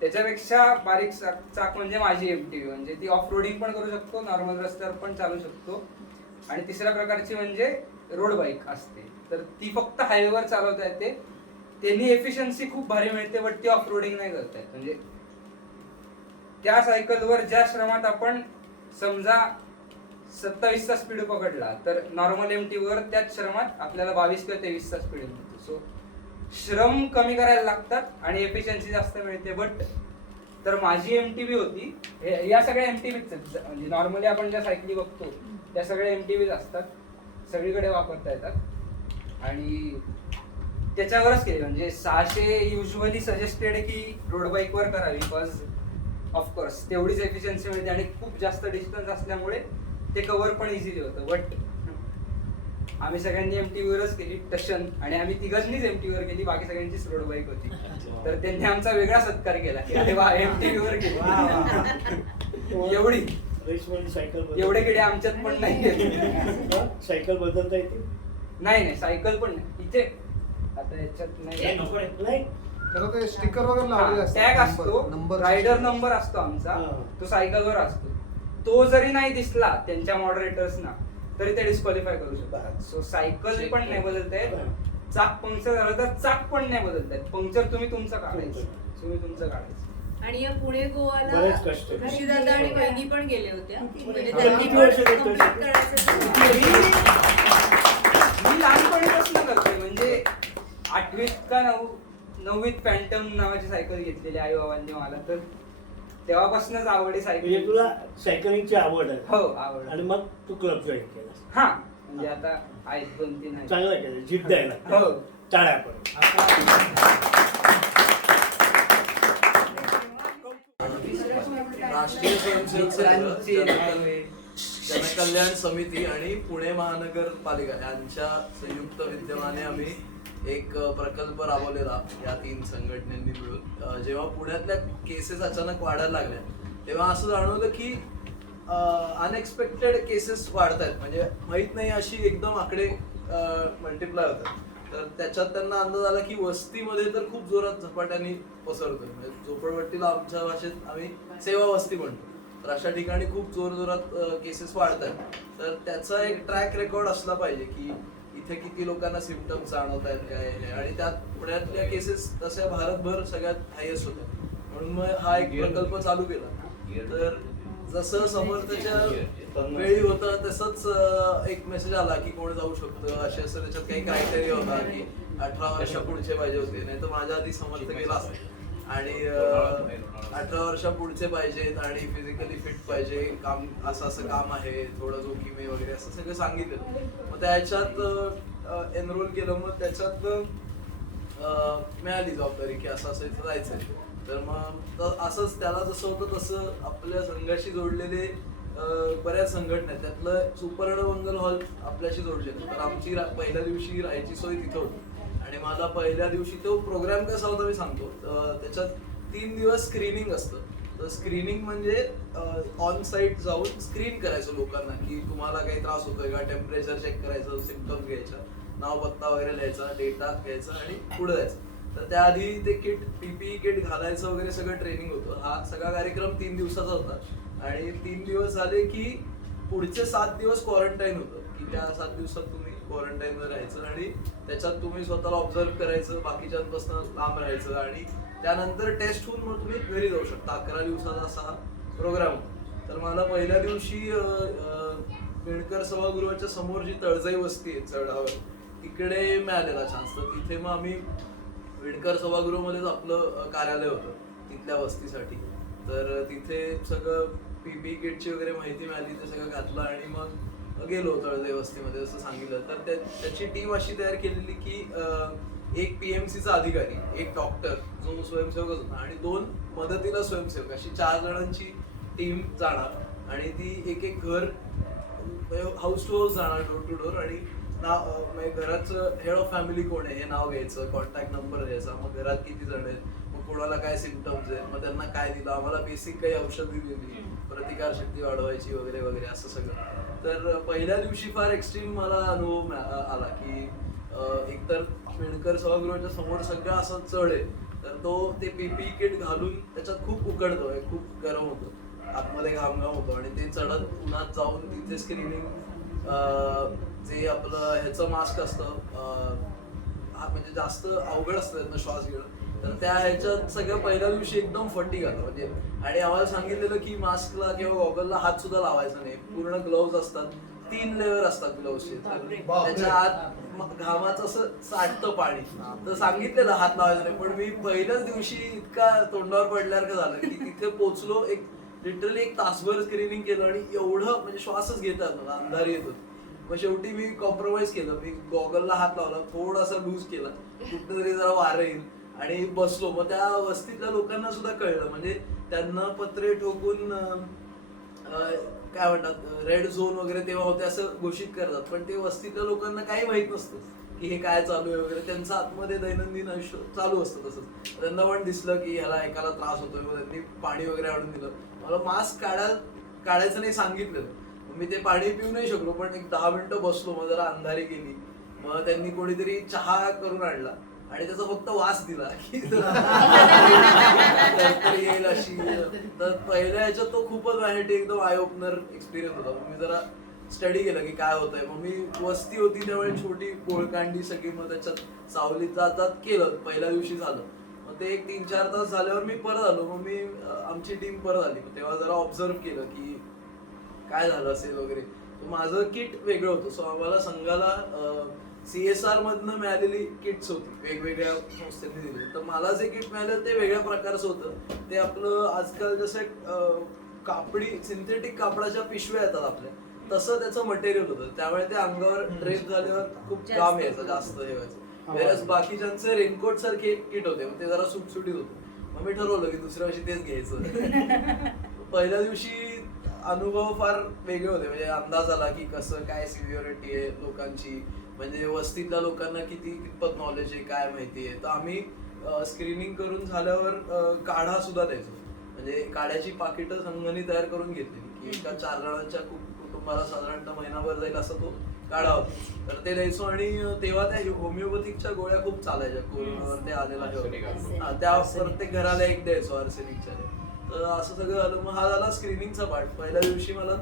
त्याच्यापेक्षा बारीक चाक म्हणजे माझी MTV, म्हणजे ती ऑफ रोडिंग पण करू शकतो, नॉर्मल रस्त्यावर पण चालू शकतो. आणि तिसऱ्या प्रकारची म्हणजे रोड बाईक असते, तर ती फक्त हायवेवर चालवता येते. त्यांनी एफिशियन्सी खूप भारी मिळते बट ती ऑफ रोडिंग नाही करता येत. म्हणजे त्या सायकलवर ज्या श्रमात आपण समजा 27चा स्पीड पकडला तर नॉर्मल MTVवर त्याच श्रमात आपल्याला 22 किंवा 23चा स्पीड मिळतो. सो श्रम कमी करायला लागतात आणि एफिशियन्सी जास्त मिळते. बट तर माझी MTV होती, या सगळ्या MTVच म्हणजे नॉर्मली आपण ज्या सायकली बघतो त्या सगळ्या MTVच असतात, सगळीकडे वापरता येतात. आणि त्याच्यावरच केली. म्हणजे 600 युजली सजेस्टेड की रोड बाईकवर करावी, बिकॉज ऑफकोर्स तेवढीच एफिशियन्सी मिळते आणि खूप जास्त डिस्टन्स असल्यामुळे ते कव्हर पण इझिली होतं. बट आम्ही सगळ्यांनी MT-वरच केली टशन, आणि आम्ही तिघांनीच MT-वर केली, बाकी सगळ्यांचीच रोड बाईक होती. तर त्यांनी आमचा वेगळा सत्कार केला की अरे वा MT-वर केली. एवढी रेसमध्ये सायकल एवढे किडे आमच्यात पण नाही. सायकल बदलता येते? नाही सायकल पण नाही इथे. आता याच्यात नाही, नाही. त्याला ते स्टिकर वगैरे लावलेले असतात. टॅग असतो, रायडर नंबर असतो आमचा, हा. तो सायकलवर असतो. तो जरी नाही दिसला त्यांच्या मॉडरेटर्सना तरी ते डिस्क्वालिफाय करू शकतात. सो सायकल पण नाही बदलता येत, चाक पंक्चर झालं तर चाक पण नाही बदलता येत. पंक्चर तुम्ही तुमचं काढायचं, तुम्ही तुमचं काढायचं. आणि या पुणे गोवाला बरेच कष्ट. ऋषीदादा आणि वहिनी पण गेले होत्या. म्हणजे आपण त्यांनी किती पण वर्ष करतोय? complete करायचं. मी लहानपणीपासून करते. म्हणजे 8वीत का 9वीत फॅन्टम नावाची सायकल घेतलेली आई बाबांनी मला, तर तेव्हापासूनच आवड आहे म्हणजे सायकल. तुला सायकलिंगची आवड आहे? हो आवड. आणि मग तू क्लब जॉईन केला? हा म्हणजे आता आहेत 2-3 आहेत. चांगलं केलं, जिद्द आहे ना. हो. टाळ्या पण. राष्ट्रीय स्वयंसेवक संघ, जनकल्याण समिती आणि पुणे महानगरपालिका यांच्या संयुक्त विद्यमाने आम्ही एक प्रकल्प राबवलेला या 3 संघटनांनी मिळून. जेव्हा पुण्यातल्या केसेस अचानक वाढायला लागल्या तेव्हा असं जाणवलं की अनएक्सपेक्टेड केसेस वाढत आहेत. म्हणजे माहीत नाही अशी एकदम आकडे मल्टिप्लाय होतात. तर त्याच्यात त्यांना अंदाज आला की वस्तीमध्ये तर खूप जोरात झपाट्याने पसरतोय. म्हणजे झोपडपट्टीला आमच्या भाषेत आम्ही सेवा वस्ती म्हणतो. तर अशा ठिकाणी खूप जोरजोरात केसेस वाढत आहेत. तर त्याचा एक ट्रॅक रेकॉर्ड असला पाहिजे की इथे किती लोकांना सिम्पटम्स जाणवत आहेत काय आहे. आणि त्यात पुण्यातल्या केसेस तशा भारतभर सगळ्यात हायेस्ट होत्या. म्हणून मग हा एक प्रकल्प चालू केला. तर जसं समर्थच्या वेळी होतं तसंच एक मेसेज आला की कोण जाऊ शकतं असे. असं त्याच्यात काही क्रायटेरिया होता की 18 वर्षा पुढचे पाहिजे होते, नाही तर माझ्या आधी समर्थ केला असतं. आणि 18 वर्षा पुढचे पाहिजेत आणि फिजिकली फिट पाहिजे, काम असं काम आहे, थोडं जोखीम वगैरे असं सगळं सांगितलं. मग त्याच्यात एनरोल केलं. मग त्याच्यात मिळाली जबाबदारी की असं इथं जायचंय. तर मग असंच त्याला जसं होतं तसं आपल्या संघाशी जोडलेले बऱ्याच संघटना आहेत. त्यातलं सुवर्णमंगल हॉल आपल्याशी जोडलेलं. तर आमची पहिल्या दिवशी राहायची सोय तिथं होती. आणि मला पहिल्या दिवशी तो प्रोग्राम कसा होता मी सांगतो. त्याच्यात 3 दिवस स्क्रीनिंग असतं. तर स्क्रीनिंग म्हणजे ऑन साईट जाऊन स्क्रीन करायचं लोकांना की तुम्हाला काही त्रास होतोय का, टेम्परेचर चेक करायचं, सिम्पटम्स घ्यायचा, नाव पत्ता वगैरे लिहायचा, डेटा घ्यायचा आणि पुढे जायचं. तर त्याआधी ते किट PPE किट घालायचं वगैरे सगळं ट्रेनिंग होतं. हा सगळा कार्यक्रम 3 दिवसाचा होता. आणि 3 दिवस झाले की पुढचे 7 दिवस क्वारंटाईन होतं की त्या 7 दिवसात तुम्ही क्वारंटाईनवर राहायचं आणि त्याच्यात तुम्ही स्वतःला ऑब्झर्व करायचं, बाकीच्यांपासून लांब राहायचं आणि त्यानंतर टेस्ट होऊन मग तुम्ही घरी जाऊ शकता. 11 दिवसाचा असा हा प्रोग्राम. तर मला पहिल्या दिवशी विणकर सभागृहाच्या समोर जी तळजाई वस्ती आहे चढावर तिकडे मिळालेला चान्स. तर तिथे मग आम्ही विणकर सभागृहामध्येच आपलं कार्यालय होतं तिथल्या वस्तीसाठी. तर तिथे सगळं PPE किटची वगैरे माहिती मिळाली, ते सगळं घातलं आणि मग गेलो तळजाई वस्तीमध्ये असं सांगितलं. तर त्याची टीम अशी तयार केलेली की एक PMCचा अधिकारी, एक डॉक्टर जो स्वयंसेवकच होता आणि 2 मदतीला स्वयंसेवक, अशी 4 जणांची टीम जाणार आणि ती एक घर हाऊस टू हाऊस जाणार, डोर टू डोर. आणि घराचं हेड ऑफ फॅमिली कोण आहे हे नाव घ्यायचं, कॉन्टॅक्ट नंबर द्यायचा, मग घरात किती जण आहेत, मग कोणाला काय सिम्पटम्स आहेत, मग त्यांना काय दिलं, आम्हाला बेसिक काही औषधी दिली, प्रतिकारशक्ती वाढवायची वगैरे वगैरे असं सगळं. तर पहिल्या दिवशी फार एक्स्ट्रीम मला अनुभव आला की एकतर विणकर सभागृहाच्या समोर सगळं असं चढ आहे. तर तो ते PPE किट घालून त्याच्यात खूप उकडतोय, खूप गरम होतं, आतमध्ये घाम होतो आणि ते चढत उन्हात जाऊन तिथे स्क्रीनिंग, जे आपलं ह्याचं मास्क असतं म्हणजे जास्त अवघड असतं त्यातनं श्वास घेणं. तर त्या ह्याच्यात सगळं पहिल्या दिवशी एकदम फटीग आलं म्हणजे. आणि आम्हाला सांगितलेलं की मास्कला किंवा गॉगलला हात सुद्धा लावायचा नाही, पूर्ण ग्लोव्ज असतात, 3 लेअर असतात ग्लोव्हचे. त्याच्या आत घामाचं असं साठतं पाणी. तर सांगितलेलं हात लावायचा नाही, पण मी पहिल्याच दिवशी इतका तोंडावर पडल्यासारखं झालं की तिथे पोचलो. लिटरली 1 तासभर स्क्रीनिंग केलं आणि एवढं म्हणजे श्वासच घेतात मला, अंधारी येत होती. मग शेवटी मी कॉम्प्रोमाइज केलं, मी गॉगलला हात लावला, थोडासा लूज केला, कुठं तरी जरा वारं येईल आणि बसलो. मग त्या वस्तीतल्या लोकांना सुद्धा कळलं, म्हणजे त्यांना पत्रे ठोकून काय म्हणतात रेड झोन वगैरे तेव्हा होते असं घोषित करतात, पण ते वस्तीतल्या लोकांना काही माहित नसतं की हे काय चालू आहे वगैरे. त्यांचं आतमध्ये दैनंदिन आयुष्य चालू असतं तसंच. त्यांना पण दिसलं की ह्याला एकाला त्रास होतोय, मग त्यांनी पाणी वगैरे आणून दिलं. मला मास्क काढायचं नाही सांगितलं, मी ते पाणी पिऊ नाही शकलो, पण एक 10 मिनिटं बसलो. मग जरा अंधारी गेली, मग त्यांनी कोणीतरी चहा करून आणला आणि त्याचा फक्त वास दिला की येईल अशी. तर पहिल्या ह्याच्यात तो खूपच माझ्यासाठी एकदम आय ओपनर एक्सपिरियन्स होता. मग मी जरा स्टडी केलं की काय होतंय. मग मी वस्ती होती त्यामुळे छोटी गोळकांडी सगळी, मग त्याच्यात सावलीत जात जात केलं. पहिल्या दिवशी झालं, मग ते एक 3-4 तास झाल्यावर मी परत आलो. मग मी आमची टीम परत आली, मग तेव्हा जरा ऑब्झर्व केलं की काय झालं असेल वगैरे. माझं किट वेगळं होतं. सो आम्हाला संघाला CSR मधनं मिळालेली किट्स होती, वेगवेगळ्या संस्थेने दिली. तर मला जे किट मिळालं ते वेगळ्या प्रकारचं होतं. ते आपलं आजकाल जसं कापडी सिंथेटिक कापडाच्या पिशव्या येतात आपल्या, तसं त्याचं मटेरियल होतं. त्यामुळे ते अंगावर ड्रेप झाल्यावर खूप काम यायचं, जास्त हे व्हायचं. बाकीच्यांचे रेनकोट सारखे किट होते, मग ते जरा सुटसुटीत होते. मग मी ठरवलं की दुसऱ्या वर्षी तेच घ्यायचं. पहिल्या दिवशी अनुभव फार वेगळे होते, म्हणजे अंदाज आला की कसं काय सिव्हिअरिटी आहे लोकांची, म्हणजे वस्तीतल्या लोकांना कितपत नॉलेज आहे, काय माहिती आहे. तर आम्ही स्क्रीनिंग करून झाल्यावर काढा सुद्धा द्यायचो, म्हणजे काढ्याची पाकिटं संघाने तयार करून घेतली की एका 4 जणांच्या कुटुंबाला साधारणतः महिनाभर जाईल असं तो काढा होता. तर ते द्यायचो. आणि तेव्हा त्या होमिओपॅथिकच्या गोळ्या खूप चालायच्या, कोरोनावर ते आलेला आहे, त्या प्रत्येक घराला एक द्यायचो आर्सेनिकच्या. तर असं सगळं झालं. मग हा झाला स्क्रीनिंगचा पार्ट. पहिल्या दिवशी मला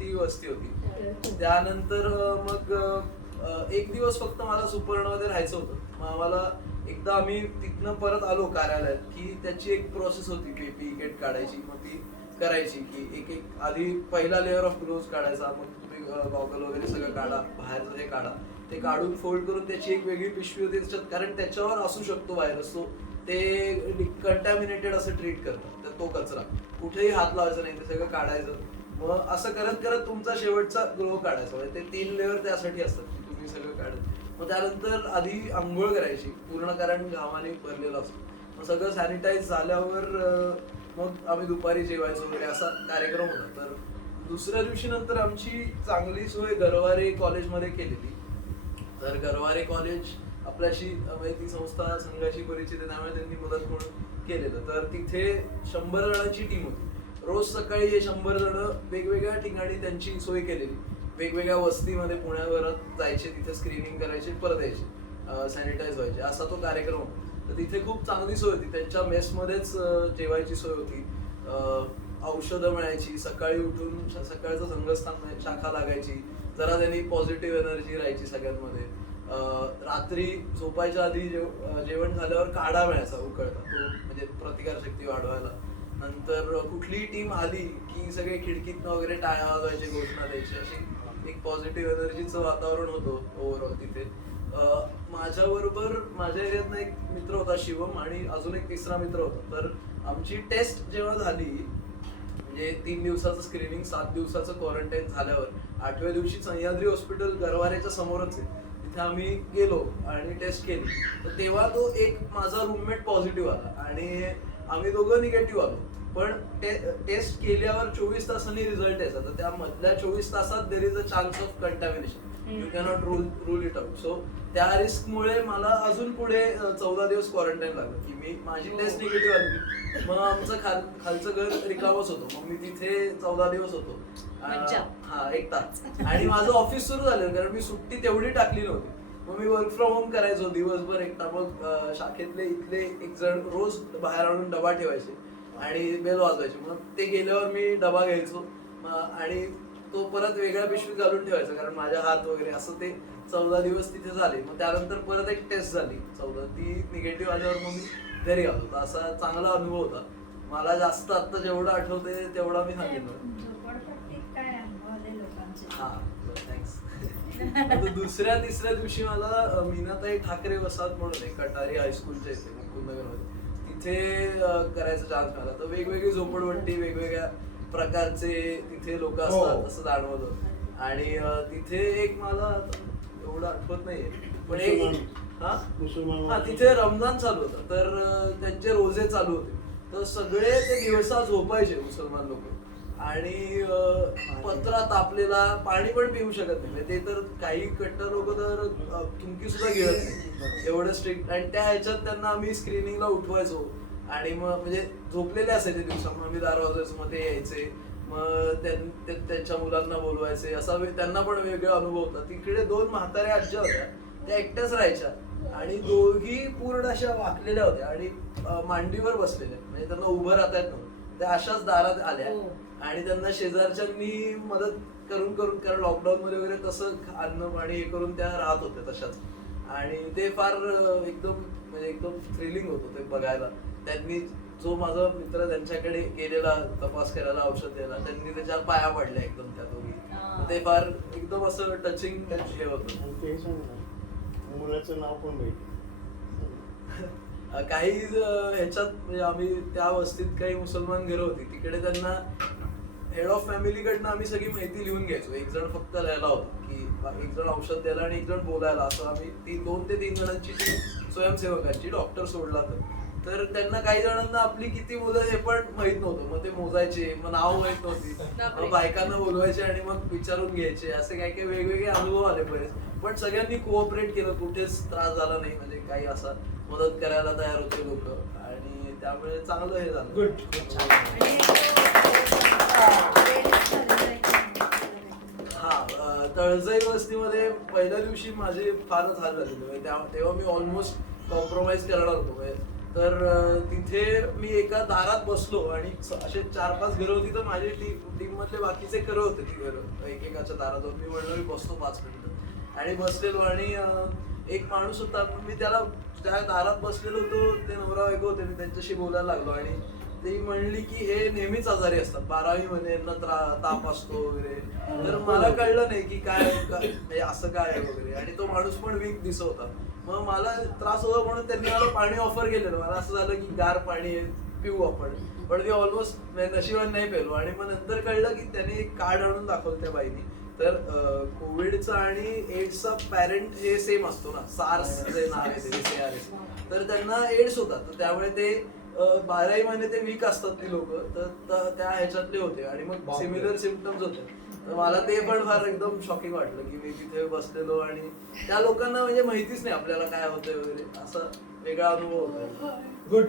ती वस्ती होती. त्यानंतर मग 1 दिवस फक्त मला सुपर्णमध्ये राहायचं होतं. मग आम्हाला एकदा आम्ही तिथनं परत आलो कार्यालयात की त्याची एक प्रोसेस होती, PPE किट काढायची. मग ती करायची की एक आधी पहिला लेअर ऑफ ग्लोव्ज काढायचा, मग तुम्ही गॉगल वगैरे सगळं काढा, बाहेरचं हे काढा, ते काढून फोल्ड करून त्याची एक वेगळी पिशवी होती त्याच्यात, कारण त्याच्यावर असू शकतो व्हायरस. तो ते कंटॅमिनेटेड असं ट्रीट करतात. तर तो कचरा कुठेही हात लावायचा नाही, ते सगळं काढायचं. मग असं करत करत तुमचा शेवटचा ग्लो काढायचा. म्हणजे ते 3 लेअर त्यासाठी असतात की तुम्ही सगळं काढत. मग त्यानंतर आधी आंघोळ करायची पूर्ण, कारण घामाने भरलेला असतो. मग सगळं सॅनिटाईज झाल्यावर मग आम्ही दुपारी जेवायचो वगैरे असा कार्यक्रम होता. तर दुसऱ्या दिवशी नंतर आमची चांगली सोय गरवारे कॉलेजमध्ये केलेली. तर गरवारे कॉलेज आपल्याशी ती संस्था संघाशी परिचित आहे, त्यामुळे त्यांनी मदत म्हणून केलेलं. तर तिथे 100 जणांची टीम होती. रोज सकाळी हे 100 जण वेगवेगळ्या ठिकाणी त्यांची सोय केलेली, वेगवेगळ्या वस्तीमध्ये पुण्याभरात जायचे, तिथे स्क्रीनिंग करायचे, परत यायचे, सॅनिटाईज व्हायचे, असा तो कार्यक्रम होता. तर तिथे खूप चांगली सोय होती. त्यांच्या मेसमध्येच जेवायची सोय होती, औषधं मिळायची, सकाळी उठून सकाळचं संघस्थान शाखा लागायची, जरा त्यांनी पॉझिटिव्ह एनर्जी राहायची सगळ्यांमध्ये. रात्री झोपायच्या आधी जेवण झाल्यावर काढा मिळायचा उकळता, तो म्हणजे प्रतिकारशक्ती वाढवायला. नंतर कुठलीही टीम आली की सगळे खिडकीतनं वगैरे टाळ्या वाजवायचे, घोषणा द्यायची, अशी एक पॉझिटिव्ह एनर्जीचं वातावरण होतं ओव्हरऑल तिथे. माझ्याबरोबर माझ्या एरियातनं एक मित्र होता शिवम, आणि अजून एक 3रा मित्र होता. तर आमची टेस्ट जेव्हा झाली, म्हणजे 3 दिवसाचं स्क्रीनिंग, 7 दिवसाचं क्वारंटाईन झाल्यावर 8व्या दिवशी सह्याद्री हॉस्पिटल गरवारेच्या समोरच आहे, तिथे आम्ही गेलो आणि टेस्ट केली. तर तेव्हा तो एक माझा रूममेट पॉझिटिव्ह आला आणि आम्ही दोघं निगेटिव्ह आलो. पण टेस्ट केल्यावर 24 तासांनी रिझल्ट यायचा. तर त्या मधल्या 24 तासात there is a chance of contamination, you cannot rule it out. So त्या रिस्कमुळे मला अजून पुढे 14 दिवस क्वारंटाईन लागलं की माझी टेस्ट निगेटिव्ह आली. मग आमचं खालचं घर रिकामच होतं, मग मी तिथे 14 दिवस होतो. 1 तास. आणि माझं ऑफिस सुरू झालं, कारण मी सुट्टी तेवढी टाकली नव्हती. मग मी वर्क फ्रॉम होम करायचो दिवसभर एकटा. मग शाखेतले इथले एक जण रोज बाहेर आणून डबा ठेवायचे आणि बेल वाजवायचे. मग ते गेल्यावर मी डबा घ्यायचो आणि तो परत वेगळ्या पिशवीत घालून ठेवायचा, कारण माझ्या हात वगैरे. असं ते 14 दिवस तिथे झाले. मग त्यानंतर परत एक टेस्ट झाली 14, ती निगेटिव्ह आल्यावर मग मी घरी आलो होतो. असा चांगला अनुभव होता. मला जास्त आता जेवढं आठवतंय तेवढा मी सांगितलं. हा, थँक्स. दुसऱ्या 3ऱ्या दिवशी मला मीनाताई ठाकरे वसाहत म्हणून आहे, कटारी हायस्कूलच्या इथे मुकुंदनगरमध्ये, तिथे करायचा चान्स मिळाला. तर वेगवेगळी झोपडपट्टी, वेगवेगळ्या प्रकारचे तिथे लोक असतात असं जाणवलं. आणि तिथे एक मला आता एवढं आठवत नाहीये पण एक मुसलमान हा तिथे रमजान चालू होतं तर त्यांचे रोजे चालू होते तर सगळे ते दिवसा झोपायचे मुसलमान लोक आणि पत्रा तापलेला पाणी पण पिऊ शकत नाही म्हणजे ते तर काही कट्टर लोक तर थुंकी सुद्धा गिळत नाही एवढं स्ट्रिक्ट आणि त्या ह्याच्यात त्यांना आम्ही स्क्रीनिंगला उठवायचो आणि मग म्हणजे झोपलेले असायचे दिवसा मग आम्ही 10 वाजायचो मग ते यायचे मग त्यांच्या मुलांना बोलवायचे असा त्यांना पण वेगळा अनुभव होता तिकडे 2 म्हाताऱ्या आज्या होत्या त्या एकट्याच राहायच्या आणि दोघी पूर्ण अशा वाकलेल्या होत्या आणि मांडीवर बसलेल्या म्हणजे त्यांना उभं राहता येत नव्हतं त्या अशाच दारात आल्या आणि त्यांना शेजारच्यांनी मदत करून कारण लॉकडाऊन मध्ये वगैरे तसं अन्न पाणी हे करून त्या राहत होत्या तशाच आणि ते फार एकदम थ्रिलिंग होतं ते बघायला त्यांनी जो माझा मित्र त्यांच्याकडे गेलेला तपास करायला औषध द्यायला त्यांनी त्याच्या पाया पडल्या एकदम त्या दोघी ते फार एकदम असं टचिंग हे होतं मुलाचं नाव पण माहिती काही ह्याच्यात म्हणजे आम्ही त्या वस्तीत काही मुसलमान घरं होती तिकडे त्यांना हेड ऑफ फॅमिलीकडनं आम्ही सगळी माहिती लिहून घ्यायचो एक जण फक्त लिहायला होता की एक जण औषध द्यायला आणि एक जण बोलायला असं आम्ही 2 ते 3 जणांची टीम स्वयंसेवकांची डॉक्टर सोडला तर त्यांना काही जणांना आपली किती मुलं हे पण माहित नव्हतं मग ते मोजायचे मग नाव माहित नव्हती मग बायकांना बोलवायचे आणि मग विचारून घ्यायचे असे काही काही वेगवेगळे अनुभव आले बरेच पण सगळ्यांनी कोऑपरेट केलं कुठेच त्रास झाला नाही म्हणजे काही असा मदत करायला तयार होते लोक आणि त्यामुळे चांगलं हे झालं हा तळजाई वस्तीमध्ये पहिल्या दिवशी माझे फारच हाल झालेले तेव्हा मी ऑलमोस्ट कॉम्प्रोमाइज करणार होतो तर तिथे मी एका दारात बसलो आणि असे 4-5 घरं होती तर माझी टीम मधले बाकीचे घरं होते ती घरं एकेकाच्या दारात मी म्हणलो मी बसतो 5 मिनिटं आणि बसलेलो आणि एक माणूस होता मी त्याला त्या दारात बसलेलो होतो ते नवरा बायको होते मी त्यांच्याशी बोलायला लागलो आणि ती म्हणली की हे नेहमीच आजारी असतात 12वी मध्ये ताप असतो वगैरे तर मला कळलं नाही की काय असं काय आहे वगैरे आणि तो माणूस पण वीक दिसत होता मग मला त्रास होता म्हणून त्यांनी मला पाणी ऑफर केलेलं मला असं झालं की गार पाणी पिऊ आपण पण मी ऑलमोस्ट नशिबाने नाही पेलो आणि मग नंतर कळलं की त्यांनी एक कार्ड आणून दाखवलं त्या बाईनी तर कोविडचा आणि एड्सचा पॅरेंट हे सेम असतो ना सार्स जे नाव आहे तर त्यांना एड्स होता तर त्यामुळे ते 12 महिने ते वीक असतात ती लोक तर त्या ह्याच्यातले होते आणि मग सिमिलर सिम्पटम्स होते तर मला ते पण फार एकदम शॉकिंग वाटलं की मी तिथे बसलेलो आणि त्या लोकांना म्हणजे माहितीच नाही आपल्याला काय होतंय वगैरे असा वेगळा अनुभव होता. गुड